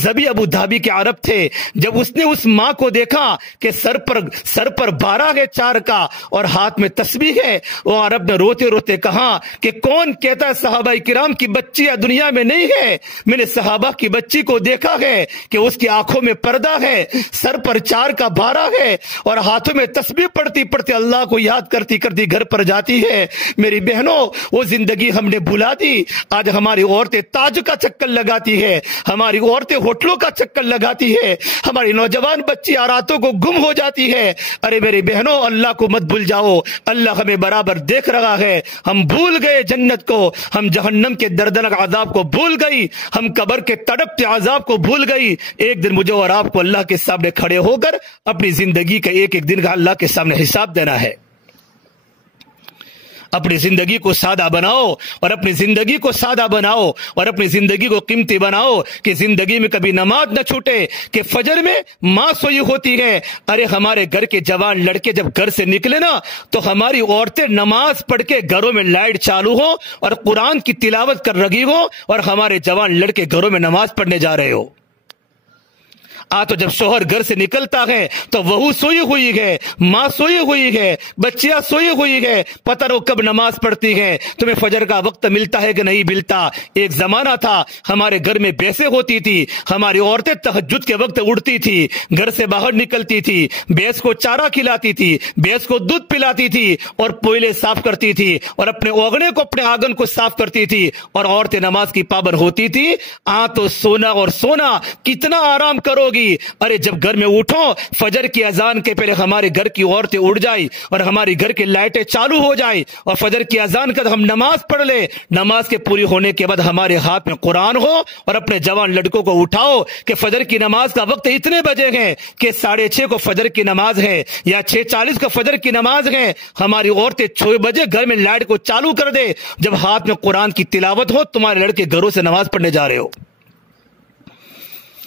دھابی کے عرب تھے۔ جب اس نے اس ماں کو دیکھا کہ سر پر بارہ ہے 4 کا اور ہاتھ میں تسبیح ہے، وہ عرب نے روتے روتے کہا کہ کون کہتا ہے صحابہ کرام کی بچیاں دنیا میں نہیں ہے؟ میں نے صحابہ کی بچی کو دیکھا ہے کہ اس کی آنکھوں میں پردہ ہے، سر پر 4 کا بارہ ہے اور ہاتھوں میں تسبیح پڑھتی پڑھتی اللہ کو یاد کرتی کرتی گھر پر جاتی ہے۔ میری بہنوں، وہ زندگی ہم نے بھلا دی۔ آج ہماری عورتیں تاج کا چکر لگاتی ہے، ہماری عورتیں ہوٹلوں کا چکر لگاتی ہے، ہماری نوجوان بچی راتوں کو گم ہو جاتی ہے۔ ارے میری بہنوں، اللہ کو مت بھول جاؤ، اللہ ہمیں برابر دیکھ رہا ہے۔ ہم بھول گئے جنت کو، ہم جہنم کے دردناک عذاب کو بھول گئی، ہم قبر کے تڑپتے عذاب کو بھول گئی۔ ایک دن مجھے اور آپ کو اللہ کے سامنے کھڑے ہو کر اپنی زندگی کا ایک ایک دن کا اللہ کے سامنے حساب دینا ہے۔ اپنی زندگی کو سادہ بناؤ اور اپنی زندگی کو سادہ بناؤ اور اپنی زندگی کو قیمتی بناؤ کہ زندگی میں کبھی نماز نہ چھوٹے، کہ فجر میں ماں سوئی ہوتی ہے۔ ارے ہمارے گھر کے جوان لڑکے جب گھر سے نکلے نا تو ہماری عورتیں نماز پڑھ کے گھروں میں لائٹ چالو ہو اور قرآن کی تلاوت کر رہی ہو، اور ہمارے جوان لڑکے گھروں میں نماز پڑھنے جا رہے ہو۔ تو جب شوہر گھر سے نکلتا ہے تو وہو سوئی ہوئی ہے، ماں سوئی ہوئی ہے، بچیاں سوئی ہوئی ہے، پتہ نہ کب نماز پڑھتی ہے۔ تمہیں فجر کا وقت ملتا ہے کہ نہیں ملتا؟ ایک زمانہ تھا ہمارے گھر میں بھینسیں ہوتی تھی، ہماری عورتیں تہجد کے وقت اڑتی تھی، گھر سے باہر نکلتی تھی، بھینس کو چارہ کھلاتی تھی، بھینس کو دودھ پلاتی تھی اور پویلے صاف کرتی تھی اور اپنے اوگنے کو، اپنے آنگن کو صاف کرتی تھی، اور عورتیں نماز کی پابند ہوتی تھی۔ تو سونا اور سونا کتنا آرام کرو گی۔ ارے جب گھر میں اٹھو، فجر کی اذان کے پہلے ہمارے گھر کی عورتیں اڑ جائیں اور ہماری گھر کی لائٹیں چالو ہو جائیں اور فجر کی اذان کا ہم نماز پڑھ لیں، نماز کے پوری ہونے کے بعد ہمارے ہاتھ میں قرآن ہو، اور اپنے جوان لڑکوں کو اٹھاؤ کہ فجر کی نماز کا وقت اتنے بجے ہے کہ 6:30 کو فجر کی نماز ہے یا 6:40 کو فجر کی نماز ہے۔ ہماری عورتیں 6 بجے گھر میں لائٹ کو چالو کر دے، جب ہاتھ میں قرآن کی تلاوت ہو، تمہارے لڑکے گھروں سے نماز پڑھنے جا رہے ہو۔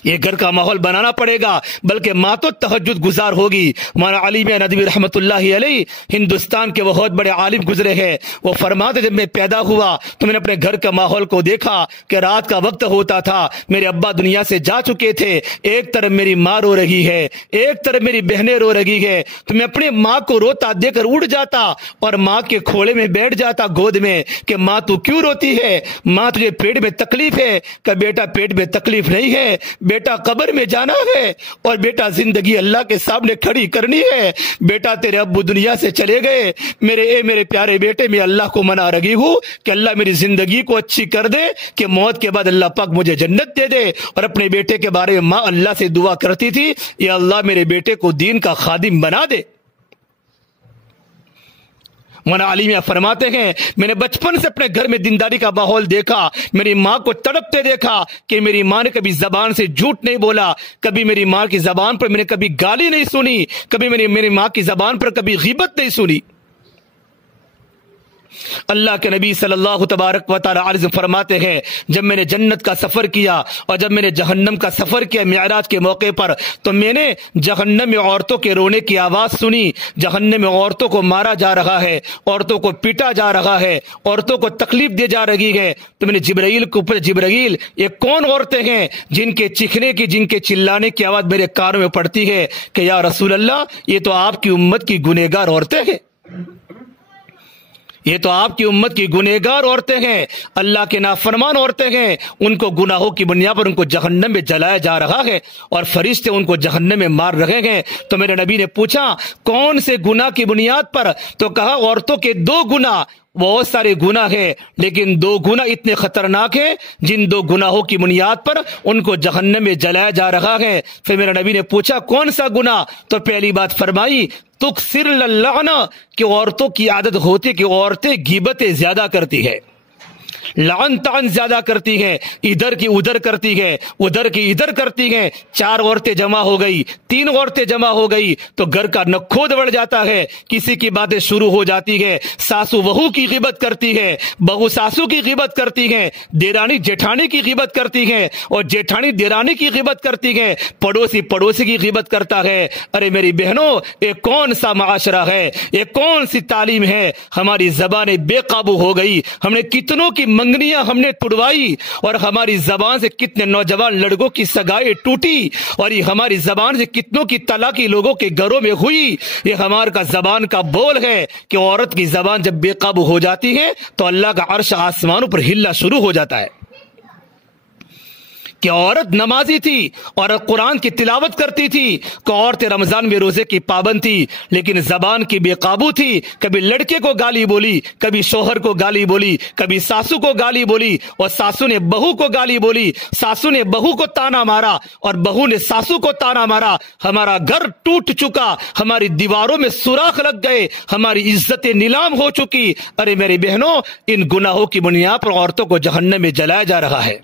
یہ گھر کا ماحول بنانا پڑے گا، بلکہ ماں تو تہجد گزار ہوگی۔ ہمارا عالم ندوی رحمت اللہ علیہ ہندوستان کے بہت بڑے عالم گزرے ہیں، وہ فرماتے جب میں پیدا ہوا تو میں نے اپنے گھر کا ماحول کو دیکھا کہ رات کا وقت ہوتا تھا، میرے ابا دنیا سے جا چکے تھے، ایک طرف میری ماں رو رہی ہے، ایک طرف میری بہنیں رو رہی ہے، تو میں اپنی ماں کو روتا دے کر اٹھ جاتا اور ماں کے کھوڑے میں بیٹھ جاتا گود میں کہ ماں تو کیوں روتی ہے؟ ماں تجھے پیٹ میں تکلیف ہے؟ کہ بیٹا پیٹ میں تکلیف نہیں ہے، بیٹا قبر میں جانا ہے اور بیٹا زندگی اللہ کے سامنے کھڑی کرنی ہے۔ بیٹا تیرے ابو دنیا سے چلے گئے، میرے پیارے بیٹے، میں اللہ کو منا رہی ہوں کہ اللہ میری زندگی کو اچھی کر دے کہ موت کے بعد اللہ پاک مجھے جنت دے دے۔ اور اپنے بیٹے کے بارے میں ماں اللہ سے دعا کرتی تھی، یا اللہ میرے بیٹے کو دین کا خادم بنا دے۔ مولانا علی میاں فرماتے ہیں میں نے بچپن سے اپنے گھر میں دینداری کا ماحول دیکھا، میری ماں کو تڑپتے دیکھا کہ میری ماں نے کبھی زبان سے جھوٹ نہیں بولا، کبھی میری ماں کی زبان پر میں نے کبھی گالی نہیں سنی، کبھی میری ماں کی زبان پر کبھی غیبت نہیں سنی۔ اللہ کے نبی صلی اللہ تبارک و تعالی علیہ وسلم فرماتے ہیں جب میں نے جنت کا سفر کیا اور جب میں نے جہنم کا سفر کیا معراج کے موقع پر، تو میں نے جہنم میں عورتوں کے رونے کی آواز سنی، جہنم میں عورتوں کو مارا جا رہا ہے، عورتوں کو پیٹا جا رہا ہے، عورتوں کو تکلیف دی جا رہی ہے۔ تو میں نے جبرائیل کو پوچھا، جبرائیل یہ کون عورتیں ہیں جن کے چیخنے کی، جن کے چلانے کی آواز میرے کانوں میں پڑتی ہے؟ کہ یا رسول اللہ یہ تو آپ کی امت کی گنہگار عورتیں ہیں، یہ تو آپ کی امت کی گنہگار عورتیں ہیں، اللہ کے نافرمان عورتیں ہیں، ان کو گناہوں کی بنیاد پر ان کو جہنم میں جلایا جا رہا ہے اور فرشتے ان کو جہنم میں مار رہے ہیں۔ تو میرے نبی نے پوچھا کون سے گناہ کی بنیاد پر؟ تو کہا عورتوں کے 2 گناہ، بہت سارے گناہ ہیں لیکن 2 گناہ اتنے خطرناک ہیں جن 2 گناہوں کی بنیاد پر ان کو جہنم میں جلایا جا رہا ہے۔ پھر میرے نبی نے پوچھا کون سا گناہ؟ تو پہلی بات فرمائی تکثر اللعنہ، کہ عورتوں کی عادت ہوتی کہ عورتیں غیبتیں زیادہ کرتی ہے، لعن طعن زیادہ کرتی ہیں، ادھر کی ادھر کرتی ہے، ادھر کی ادھر کرتی ہیں۔ 4 عورتیں جمع ہو گئی، 3 عورتیں جمع ہو گئی تو گھر کا نکھود بڑھ جاتا ہے، کسی کی باتیں شروع ہو جاتی ہے، ساسو بہو کی غیبت کرتی ہے، بہو ساسو کی غیبت کرتی ہے، دیرانی جیٹھانی کی غیبت کرتی ہے اور جیٹھانی دیرانی کی غیبت کرتی ہے، پڑوسی پڑوسی کی غیبت کرتا ہے۔ ارے میری بہنوں یہ کون سا معاشرہ ہے، یہ کون سی تعلیم ہے؟ ہماری زبانیں بے قابو ہو گئی، ہم نے کتنوں کی منگنیاں ہم نے توڑوائی اور ہماری زبان سے کتنے نوجوان لڑکوں کی سگائی ٹوٹی اور یہ ہماری زبان سے کتنوں کی طلاقی لوگوں کے گھروں میں ہوئی۔ یہ ہمارا کا زبان کا بول ہے کہ عورت کی زبان جب بے قابو ہو جاتی ہے تو اللہ کا عرش آسمانوں پر ہلنا شروع ہو جاتا ہے۔ کہ عورت نمازی تھی اور قرآن کی تلاوت کرتی تھی، کہ عورت رمضان میں روزے کی پابند تھی لیکن زبان کی بے قابو تھی، کبھی لڑکے کو گالی بولی، کبھی شوہر کو گالی بولی، کبھی ساسو کو گالی بولی اور ساسو نے بہو کو گالی بولی، ساسو نے بہو کو تانا مارا اور بہو نے ساسو کو تانا مارا۔ ہمارا گھر ٹوٹ چکا، ہماری دیواروں میں سوراخ لگ گئے، ہماری عزتیں نیلام ہو چکی۔ ارے میری بہنوں ان گناہوں کی بنیاد پر عورتوں کو جہنم میں جلایا جا رہا ہے۔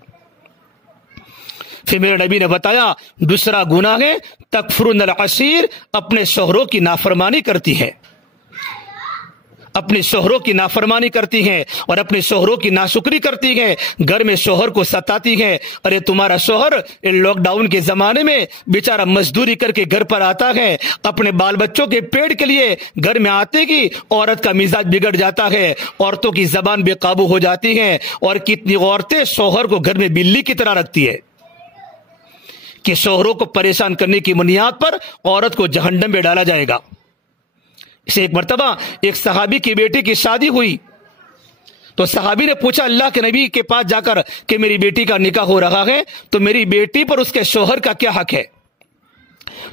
پھر میرے نبی نے بتایا دوسرا گناہ ہے تکفرن العشیر، اپنے شوہروں کی نافرمانی کرتی ہے، اپنے شوہروں کی نافرمانی کرتی ہیں اور اپنے شوہروں کی ناشکری کرتی ہیں، گھر میں شوہر کو ستاتی ہیں۔ ارے تمہارا شوہر لاک ڈاؤن کے زمانے میں بیچارہ مزدوری کر کے گھر پر آتا ہے، اپنے بال بچوں کے پیٹ کے لیے گھر میں آتے ہی عورت کا مزاج بگڑ جاتا ہے، عورتوں کی زبان بے قابو ہو جاتی ہے اور کتنی عورتیں شوہر کو گھر میں بلی کی طرح رکھتی ہے کہ شوہروں کو پریشان کرنے کی بنیاد پر عورت کو جہنم میں ڈالا جائے گا۔ اسے ایک مرتبہ ایک صحابی کی بیٹی کی شادی ہوئی تو صحابی نے پوچھا اللہ کے نبی کے پاس جا کر کہ میری بیٹی کا نکاح ہو رہا ہے تو میری بیٹی پر اس کے شوہر کا کیا حق ہے؟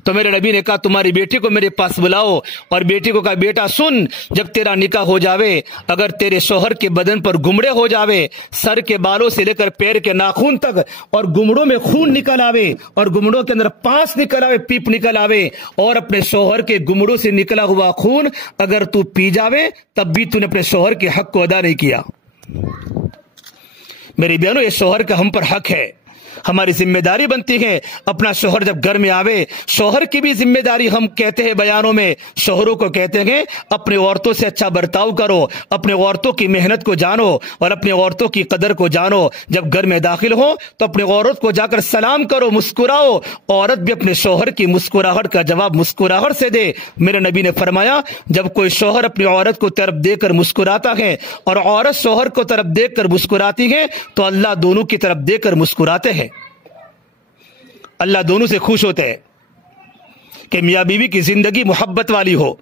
تو میرے نبی نے کہا تمہاری بیٹی کو میرے پاس بلاؤ اور بیٹی کو کہا بیٹا سن، جب تیرا نکاح ہو جاوے اگر تیرے شوہر کے بدن پر گمڑے ہو جاوے، سر کے بالوں سے لے کر پیر کے ناخن تک اور گمڑوں میں خون نکل آوے اور گمڑوں کے اندر پانس نکل آوے، پیپ نکل آوے اور اپنے شوہر کے گمڑوں سے نکلا ہوا خون اگر تو پی جاوے تب بھی تو نے اپنے شوہر کے حق کو ادا نہیں کیا۔ میری بہنوں یہ شوہر کا ہم پر حق ہے، ہماری ذمہ داری بنتی ہے اپنا شوہر جب گھر میں آوے، شوہر کی بھی ذمہ داری ہم کہتے ہیں بیانوں میں، شوہروں کو کہتے ہیں اپنے عورتوں سے اچھا برتاؤ کرو، اپنے عورتوں کی محنت کو جانو اور اپنے عورتوں کی قدر کو جانو، جب گھر میں داخل ہو تو اپنے عورت کو جا کر سلام کرو، مسکراؤ، عورت بھی اپنے شوہر کی مسکراہٹ کا جواب مسکراہٹ سے دے۔ میرے نبی نے فرمایا جب کوئی شوہر اپنی عورت کو طرف دیکھ کر مسکراتا ہے اور عورت شوہر کو طرف دیکھ کر مسکراتی ہے تو اللہ دونوں کی طرف دیکھ کر مسکراتے ہیں، اللہ دونوں سے خوش ہوتے ہیں کہ میاں بیوی کی زندگی محبت والی ہو۔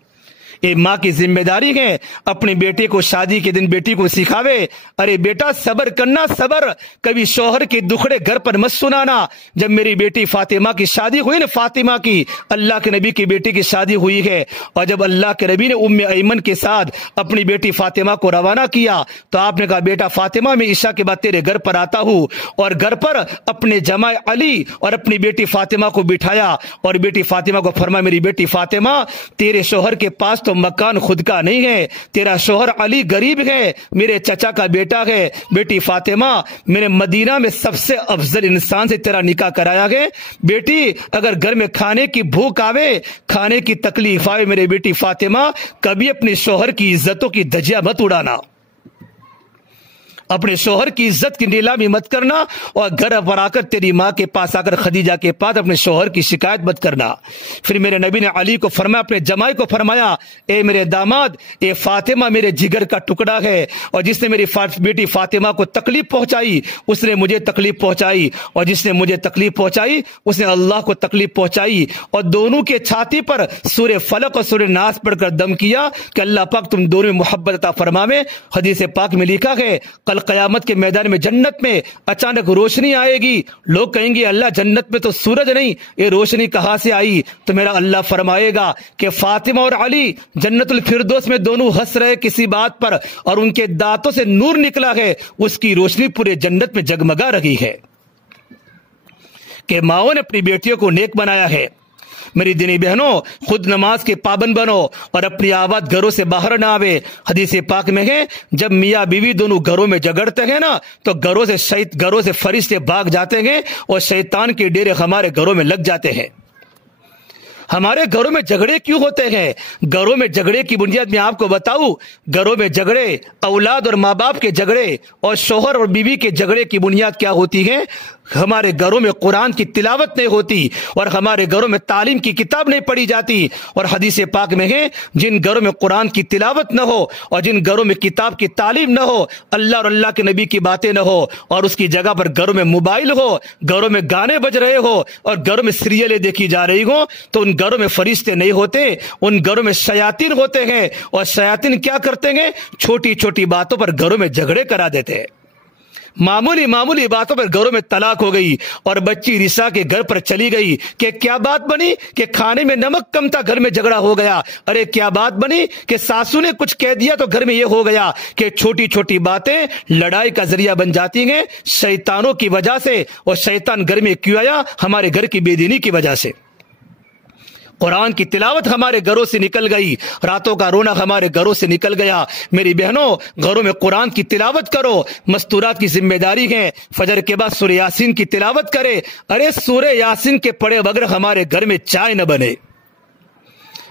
یہ ماں کی ذمہ داری ہے اپنی بیٹی کو شادی کے دن بیٹی کو سکھاوے ارے بیٹا صبر کرنا، صبر، کبھی شوہر کے دکھڑے گھر پر مت سنانا۔ جب میری بیٹی فاطمہ کی شادی ہوئی نا، فاطمہ کی اللہ کے نبی کی بیٹی کی شادی ہوئی ہے اور جب اللہ کے نبی نے ام ایمن کے ساتھ اپنی بیٹی فاطمہ کو روانہ کیا تو آپ نے کہا بیٹا فاطمہ میں عشاء کے بعد تیرے گھر پر آتا ہوں، اور گھر پر اپنے جماع علی اور اپنی بیٹی فاطمہ کو بٹھایا اور بیٹی فاطمہ کو فرمایا میری بیٹی فاطمہ تیرے شوہر کے پاس تو تو مکان خود کا نہیں ہے، تیرا شوہر علی غریب ہے، میرے چچا کا بیٹا ہے، بیٹی فاطمہ میرے مدینہ میں سب سے افضل انسان سے تیرا نکاح کرایا گیا، بیٹی اگر گھر میں کھانے کی بھوک آوے، کھانے کی تکلیف آئے، میرے بیٹی فاطمہ کبھی اپنے شوہر کی عزتوں کی دھجیاں مت اڑانا، اپنے شوہر کی عزت کی نیلامی مت کرنا، اور گھر پر آ کر تیری ماں کے پاس آ کر خدیجہ کے پاس اپنے شوہر کی شکایت مت کرنا۔ پھر میرے نبی نے علی کو فرمایا، اپنے جمائی کو فرمایا، اے میرے داماد، اے فاطمہ میرے جگر کا ٹکڑا ہے، اور جس نے میری بیٹی فاطمہ کو تکلیف پہنچائی اس نے مجھے تکلیف پہنچائی، اور جس نے مجھے تکلیف پہنچائی اس نے اللہ کو تکلیف پہنچائی، اور دونوں کے چھاتی پر سورہ فلق اور سورہ ناس پڑھ کر دم کیا کہ اللہ پاک تم دونوں میں محبت عطا فرماوے۔ حدیث پاک میں لکھا ہے کل قیامت کے میدان میں جنت میں اچانک روشنی آئے گی، لوگ کہیں گے اللہ جنت میں تو سورج نہیں، یہ روشنی کہاں سے آئی؟ تو میرا اللہ فرمائے گا کہ فاطمہ اور علی جنت الفردوس میں دونوں ہنس رہے کسی بات پر، اور ان کے دانتوں سے نور نکلا ہے، اس کی روشنی پورے جنت میں جگمگا رہی ہے کہ ماؤں نے اپنی بیٹیوں کو نیک بنایا ہے۔ میری دینی بہنوں، خود نماز کے پابند بنو اور اپنی آواز گھروں سے باہر نہ آوے۔ حدیث پاک میں ہے جب میاں بیوی دونوں گھروں میں جگڑتے ہیں نا تو گھروں سے فرشتے بھاگ جاتے ہیں اور شیطان کے ڈیرے ہمارے گھروں میں لگ جاتے ہیں۔ ہمارے گھروں میں جھگڑے کیوں ہوتے ہیں؟ گھروں میں جھگڑے کی بنیاد میں آپ کو بتاؤں، گھروں میں جھگڑے اولاد اور ماں باپ کے جھگڑے اور شوہر اور بیوی کے جھگڑے کی بنیاد کیا ہوتی ہے؟ ہمارے گھروں میں قرآن کی تلاوت نہیں ہوتی، اور ہمارے گھروں میں تعلیم کی کتاب نہیں پڑھی جاتی۔ اور حدیث پاک میں ہے جن گھروں میں قرآن کی تلاوت نہ ہو اور جن گھروں میں کتاب کی تعلیم نہ ہو، اللہ اور اللہ کے نبی کی باتیں نہ ہو، اور اس کی جگہ پر گھروں میں موبائل ہو، گھروں میں گانے بج رہے ہو اور گھروں میں سیریلیں دیکھی جا رہی ہوں، تو ان گھروں میں فرشتے نہیں ہوتے، ان گھروں میں شیاطین ہوتے ہیں، اور شیاطین کیا کرتے ہیں؟ چھوٹی چھوٹی باتوں پر گھروں میں جھگڑے کرا دیتے ہیں۔ معمولی باتوں پر گھروں میں طلاق ہو گئی اور بچی رسا کے گھر پر چلی گئی کہ کیا بات بنی کہ کھانے میں نمک کم تھا، گھر میں جھگڑا ہو گیا۔ ارے کیا بات بنی کہ ساسو نے کچھ کہہ دیا تو گھر میں یہ ہو گیا کہ چھوٹی چھوٹی باتیں لڑائی کا ذریعہ بن جاتی ہیں شیطانوں کی وجہ سے۔ اور شیطان گھر میں کیوں آیا؟ ہمارے گھر کی بے دینی کی وجہ سے۔ قرآن کی تلاوت ہمارے گھروں سے نکل گئی، راتوں کا رونا ہمارے گھروں سے نکل گیا۔ میری بہنوں، گھروں میں قرآن کی تلاوت کرو، مستورات کی ذمہ داری ہے۔ فجر کے بعد سورہ یاسین کی تلاوت کرے۔ ارے سورہ یاسین کے پڑھے بغیر ہمارے گھر میں چائے نہ بنے،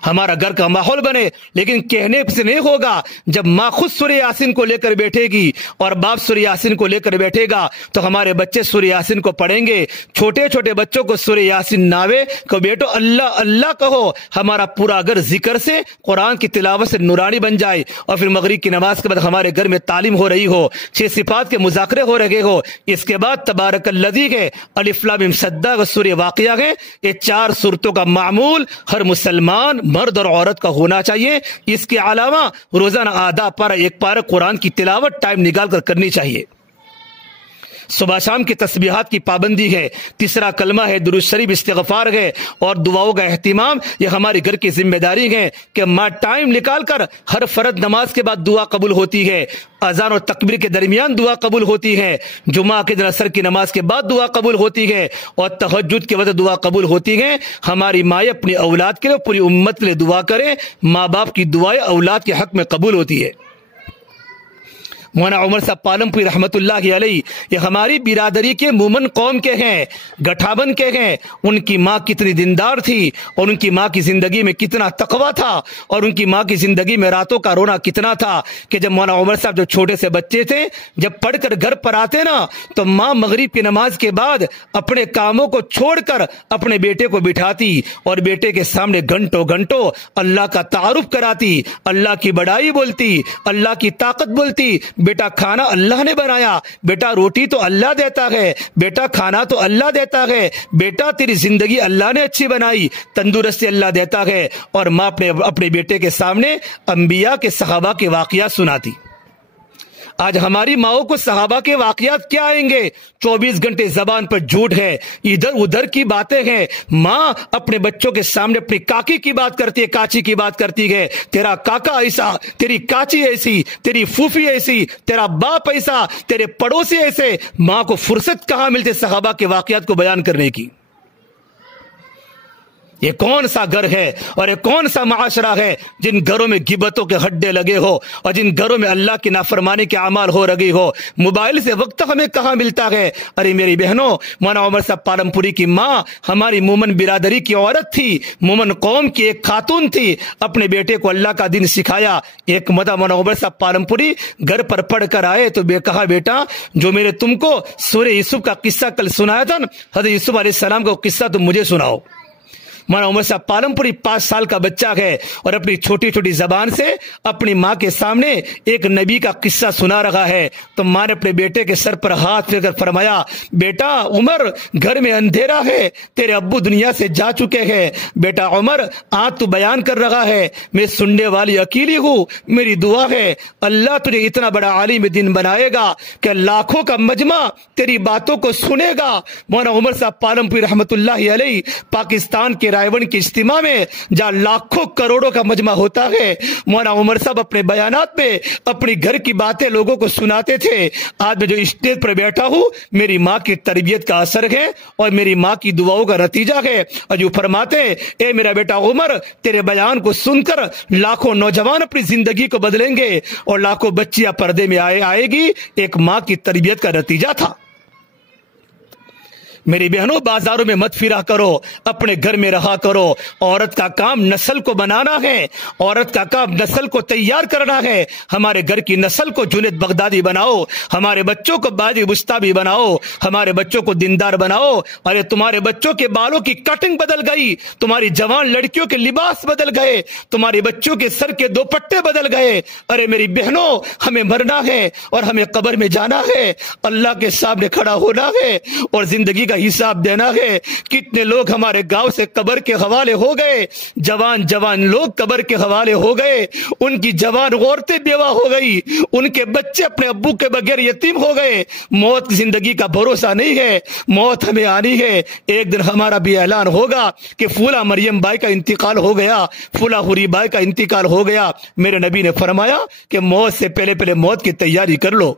ہمارا گھر کا ماحول بنے، لیکن کہنے سے نہیں ہوگا۔ جب ماں خود سورہ یاسین کو لے کر بیٹھے گی اور باپ سورہ یاسین کو لے کر بیٹھے گا تو ہمارے بچے سورہ یاسین کو پڑھیں گے۔ چھوٹے چھوٹے بچوں کو سورہ یاسین نہ آوے کہ بیٹو اللہ اللہ کہو، ہمارا پورا گھر ذکر سے، قرآن کی تلاوت سے نورانی بن جائے، اور پھر مغرب کی نماز کے بعد ہمارے گھر میں تعلیم ہو رہی ہو، 6 صفات کے مذاکرے ہو رہے ہو۔ اس کے بعد تبارک الذی ہے، الف لام میم سجدہ و سورہ واقعہ ہے۔ یہ 4 سورتوں کا معمول ہر مسلمان مرد اور عورت کا ہونا چاہیے۔ اس کے علاوہ روزانہ آدھا پارہ 1 پارہ قرآن کی تلاوت ٹائم نکال کر کرنی چاہیے۔ صبح شام کی تسبیحات کی پابندی ہے، تیسرا کلمہ ہے، درود شریف، استغفار ہے، اور دعاؤں کا اہتمام، یہ ہمارے گھر کی ذمہ داری ہے کہ ماں ٹائم نکال کر ہر فرض نماز کے بعد دعا قبول ہوتی ہے، اذان اور تکبیر کے درمیان دعا قبول ہوتی ہے، جمعہ کے دن عصر کی نماز کے بعد دعا قبول ہوتی ہے، اور تہجد کے وقت دعا قبول ہوتی ہے۔ ہماری مائیں اپنی اولاد کے لیے، پوری امت کے لیے دعا کریں۔ ماں باپ کی دعائیں اولاد کے حق میں قبول ہوتی ہے۔ مولانا عمر صاحب پالمپوری رحمت اللہ علیہ، یہ ہماری برادری کے مومن قوم کے ہیں، گٹھابن کے ہیں۔ ان کی ماں کتنی دیندار تھی، اور ان کی ماں کی زندگی میں کتنا تقویٰ تھا، اور ان کی ماں کی زندگی میں راتوں کا رونا کتنا تھا کہ جب مولانا عمر صاحب جو چھوٹے سے بچے تھے، جب پڑھ کر گھر پر آتے نا تو ماں مغرب کی نماز کے بعد اپنے کاموں کو چھوڑ کر اپنے بیٹے کو بٹھاتی اور بیٹے کے سامنے گھنٹوں گھنٹوں اللہ کا تعارف کراتی، اللہ کی بڑائی بولتی، اللہ کی طاقت بولتی۔ بیٹا کھانا اللہ نے بنایا، بیٹا روٹی تو اللہ دیتا ہے، بیٹا کھانا تو اللہ دیتا ہے، بیٹا تیری زندگی اللہ نے اچھی بنائی، تندرستی اللہ دیتا ہے۔ اور ماں اپنے بیٹے کے سامنے انبیاء کے صحابہ کے واقعات سناتی۔ آج ہماری ماؤں کو صحابہ کے واقعات کیا آئیں گے؟ 24 گھنٹے زبان پر جھوٹ ہے، ادھر ادھر کی باتیں ہیں۔ ماں اپنے بچوں کے سامنے اپنی کاکی کی بات کرتی ہے، کاچی کی بات کرتی ہے، تیرا کاکا ایسا، تیری کاچی ایسی، تیری پھوپھی ایسی، تیرا باپ ایسا، تیرے پڑوسی ایسے۔ ماں کو فرصت کہاں ملتی صحابہ کے واقعات کو بیان کرنے کی؟ یہ کون سا گھر ہے اور یہ کون سا معاشرہ ہے جن گھروں میں غیبتوں کے ہڈے لگے ہو اور جن گھروں میں اللہ کی نافرمانی کے اعمال ہو رہی ہو. موبائل سے وقت ہمیں کہاں ملتا ہے. ارے میری بہنوں، مولانا عمر صاحب پالم پوری کی ماں ہماری مومن برادری کی عورت تھی، مومن قوم کی ایک خاتون تھی، اپنے بیٹے کو اللہ کا دین سکھایا. ایک مدہ مولانا عمر صاحب پالم پوری گھر پر پڑھ کر آئے تو کہا بیٹا جو میں نے تم کو سورہ یوسف کا قصہ کل سنایا تھا نا، حضرت یوسف علیہ السلام کا قصہ تم مجھے سناؤ. مولانا عمر صاحب پالم پوری 5 سال کا بچہ ہے اور اپنی چھوٹی چھوٹی زبان سے اپنی ماں کے سامنے ایک نبی کا قصہ سنا رہا ہے. تو ماں نے اپنے بیٹے کے سر پر ہاتھ پھیر کر فرمایا، بیٹا عمر گھر میں اندھیرا ہے، تیرے ابو دنیا سے جا چکے ہیں. بیٹا عمر آج تو بیان کر رہا ہے، میں سننے والی اکیلی ہوں. میری دعا ہے اللہ تجھے اتنا بڑا عالم دین بنائے گا کہ لاکھوں کا مجمع تیری باتوں کو سنے گا. مولانا عمر صاحب پالم پوری رحمت اللہ علیہ پاکستان کے رائے کے اجتماع میں جہاں لاکھوں کروڑوں کا مجمع ہوتا ہے، مولانا عمر صاحب اپنے بیانات میں اپنی گھر کی باتیں لوگوں کو سناتے تھے. آج میں جو اسٹیج پر بیٹھا ہوں میری ماں کی تربیت کا اثر ہے اور میری ماں کی دعاؤں کا نتیجہ ہے. اور جو فرماتے اے میرا بیٹا عمر، تیرے بیان کو سن کر لاکھوں نوجوان اپنی زندگی کو بدلیں گے اور لاکھوں بچیاں پردے میں آئے گی. ایک ماں کی تربیت کا نتیجہ تھا. میری بہنوں، بازاروں میں مت پھرا کرو، اپنے گھر میں رہا کرو. عورت کا کام نسل کو بنانا ہے، عورت کا کام نسل کو تیار کرنا ہے. ہمارے گھر کی نسل کو جنید بغدادی بناؤ، ہمارے بچوں کو بادی مشتابی بناؤ، ہمارے بچوں کو دیندار بناؤ. ارے تمہارے بچوں کے بالوں کی کٹنگ بدل گئی، تمہاری جوان لڑکیوں کے لباس بدل گئے، تمہارے بچوں کے سر کے دوپٹے بدل گئے. ارے میری بہنوں، ہمیں مرنا ہے اور ہمیں قبر میں جانا ہے، اللہ کے سامنے کھڑا ہونا ہے اور زندگی کا حساب دینا ہے. کتنے لوگ ہمارے گاؤں سے قبر کے حوالے ہو گئے، جوان لوگ قبر کے حوالے ہو گئے، ان کی جوان عورتیں بیوہ ہو گئی، ان کے بچے اپنے ابو کے بغیر یتیم ہو گئے. موت زندگی کا بھروسہ نہیں ہے، موت ہمیں آنی ہے. ایک دن ہمارا بھی اعلان ہوگا کہ فولا مریم بائی کا انتقال ہو گیا، فولا ہوری بائی کا انتقال ہو گیا. میرے نبی نے فرمایا کہ موت سے پہلے موت کی تیاری کر لو.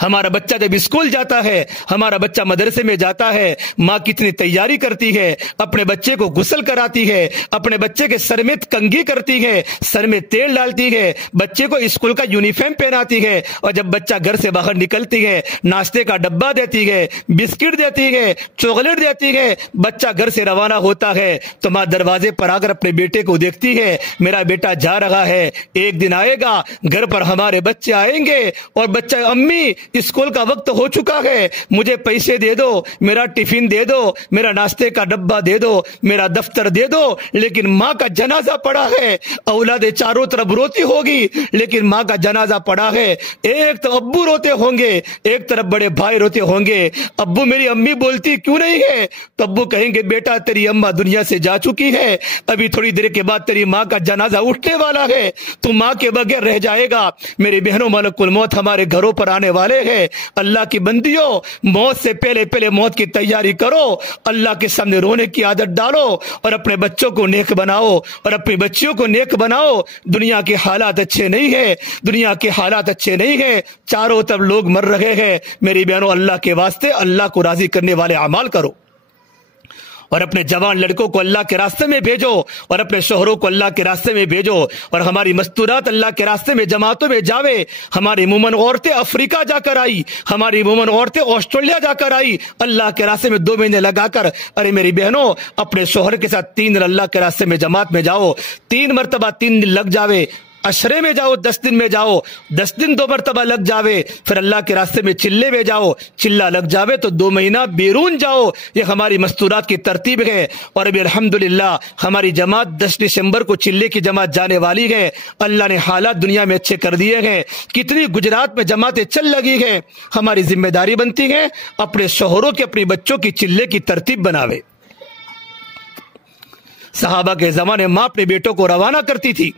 ہمارا بچہ جب اسکول جاتا ہے، ہمارا بچہ مدرسے میں جاتا ہے، ماں کتنی تیاری کرتی ہے، اپنے بچے کو غسل کراتی ہے، اپنے بچے کے سر میں کنگھی کرتی ہے، سر میں تیل ڈالتی ہے، بچے کو اسکول کا یونیفارم پہناتی ہے. اور جب بچہ گھر سے باہر نکلتی ہے ناشتے کا ڈبہ دیتی ہے، بسکٹ دیتی ہے، چاکلیٹ دیتی ہے. بچہ گھر سے روانہ ہوتا ہے تو ماں دروازے پر آ کر اپنے بیٹے کو دیکھتی ہے، میرا بیٹا جا رہا ہے، ایک دن آئے گا گھر پر ہمارے بچے آئیں گے اور بچہ امی اسکول کا وقت ہو چکا ہے، مجھے پیسے دے دو، میرا ٹفن دے دو، میرا ناشتے کا ڈبہ دے دو، میرا دفتر دے دو. لیکن ماں کا جنازہ پڑا ہے. اولادیں چاروں طرف روتی ہوگی لیکن ماں کا جنازہ پڑا ہے. ایک تو ابو روتے ہوں گے، ایک طرف بڑے بھائی روتے ہوں گے. ابو میری امی بولتی کیوں نہیں ہے؟ تو ابو کہیں گے بیٹا تیری اماں دنیا سے جا چکی ہے، ابھی تھوڑی دیر کے بعد تیری ماں کا جنازہ اٹھنے والا ہے، تو ماں کے بغیر رہ جائے گا. میری بہنوں، ملک الموت ہمارے گھروں پر آنے والے ہیں. اللہ کی بندیوں، موت سے پہلے موت کی تیاری کرو. اللہ کے سامنے رونے کی عادت ڈالو اور اپنے بچوں کو نیک بناؤ اور اپنی بچیوں کو نیک بناؤ. دنیا کے حالات اچھے نہیں ہیں، دنیا کے حالات اچھے نہیں ہیں، چاروں طرف لوگ مر رہے ہیں. میری بہنوں، اللہ کے واسطے اللہ کو راضی کرنے والے اعمال کرو اور اپنے جوان لڑکوں کو اللہ کے راستے میں بھیجو اور اپنے شوہروں کو اللہ کے راستے میں بھیجو اور ہماری مستورات اللہ کے راستے میں جماعتوں میں جاوے. ہماری مومن عورتیں افریقہ جا کر آئی، ہماری مومن عورتیں آسٹریلیا جا کر آئی اللہ کے راستے میں 2 مہینے لگا کر. ارے میری بہنوں، اپنے شوہر کے ساتھ 3 دن اللہ کے راستے میں جماعت میں جاؤ، 3 مرتبہ 3 دن لگ جاوے. عشرے میں جاؤ 10 دن میں جاؤ، 10 دن 2 مرتبہ لگ جاوے. پھر اللہ کے راستے میں چلے میں جاؤ، چلا لگ جاوے تو 2 مہینہ بیرون جاؤ. یہ ہماری مستورات کی ترتیب ہے. اور ابھی الحمدللہ ہماری جماعت 10 دسمبر کو چلے کی جماعت جانے والی ہے. اللہ نے حالات دنیا میں اچھے کر دیے ہیں. کتنی گجرات میں جماعتیں چل لگی ہیں. ہماری ذمہ داری بنتی ہے اپنے شوہروں کے اپنی بچوں کی چلے کی ترتیب بناوے. صحابہ کے زمانے ماں اپنے بیٹوں کو روانہ کرتی تھی.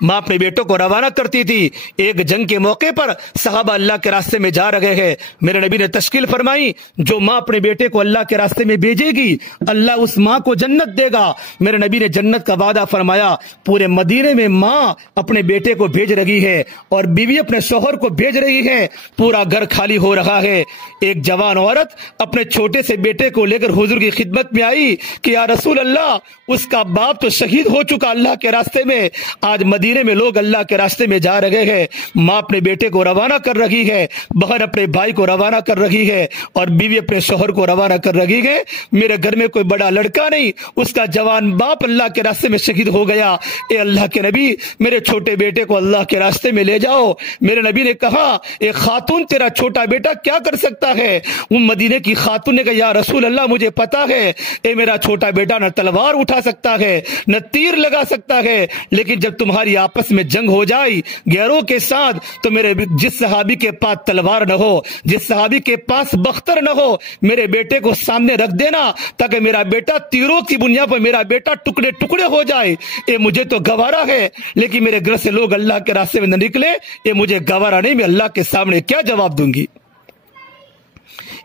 ماں اپنے بیٹوں کو روانہ کرتی تھی. ایک جنگ کے موقع پر صحابہ اللہ کے راستے میں جا رہے ہیں. میرے نبی نے تشکیل فرمائی جو ماں اپنے بیٹے کو اللہ کے راستے میں بھیجے گی اللہ اس ماں کو جنت دے گا. میرے نبی نے جنت کا وعدہ فرمایا. پورے مدینے میں ماں اپنے بیٹے کو بھیج رہی ہے اور بیوی اپنے شوہر کو بھیج رہی ہے. پورا گھر خالی ہو رہا ہے. ایک جوان عورت اپنے چھوٹے سے بیٹے کو لے کر حضور کی خدمت میں آئی کہ یا رسول اللہ اس کا باپ تو شہید ہو چکا اللہ کے راستے میں, آج مدینے میں لوگ اللہ کے راستے میں جا رہے ہیں. ماں اپنے بیٹے کو روانہ کر رہی ہے, بہن اپنے بھائی کو روانہ کر رہی ہے اور بیوی اپنے شوہر کو روانہ کر رہی ہے. میرے گھر میں کوئی بڑا لڑکا نہیں, اس کا جوان باپ اللہ کے راستے میں شہید ہو گیا. اے اللہ کے نبی میرے چھوٹے بیٹے کو اللہ کے راستے میں لے جاؤ. میرے نبی نے کہا ایک خاتون تیرا چھوٹا بیٹا کیا کر سکتا ہے؟ وہ مدینے کی خاتون نے کہا یا رسول اللہ مجھے پتا ہے اے میرا چھوٹا بیٹا نہ تلوار اٹھا سکتا ہے نہ تیر لگا سکتا ہے, لیکن جب تمہاری آپس میں جنگ ہو جائے غیروں کے ساتھ تو میرے جس صحابی کے پاس تلوار نہ ہو, جس صحابی کے پاس بختر نہ ہو, میرے بیٹے کو سامنے رکھ دینا تاکہ میرا بیٹا تیروں کی بنیاد پر میرا بیٹا ٹکڑے ٹکڑے ہو جائے. اے مجھے تو گوارا ہے لیکن میرے گھر سے لوگ اللہ کے راستے میں نہ نکلے, یہ مجھے گوارا نہیں, میں اللہ کے سامنے کیا جواب دوں گی.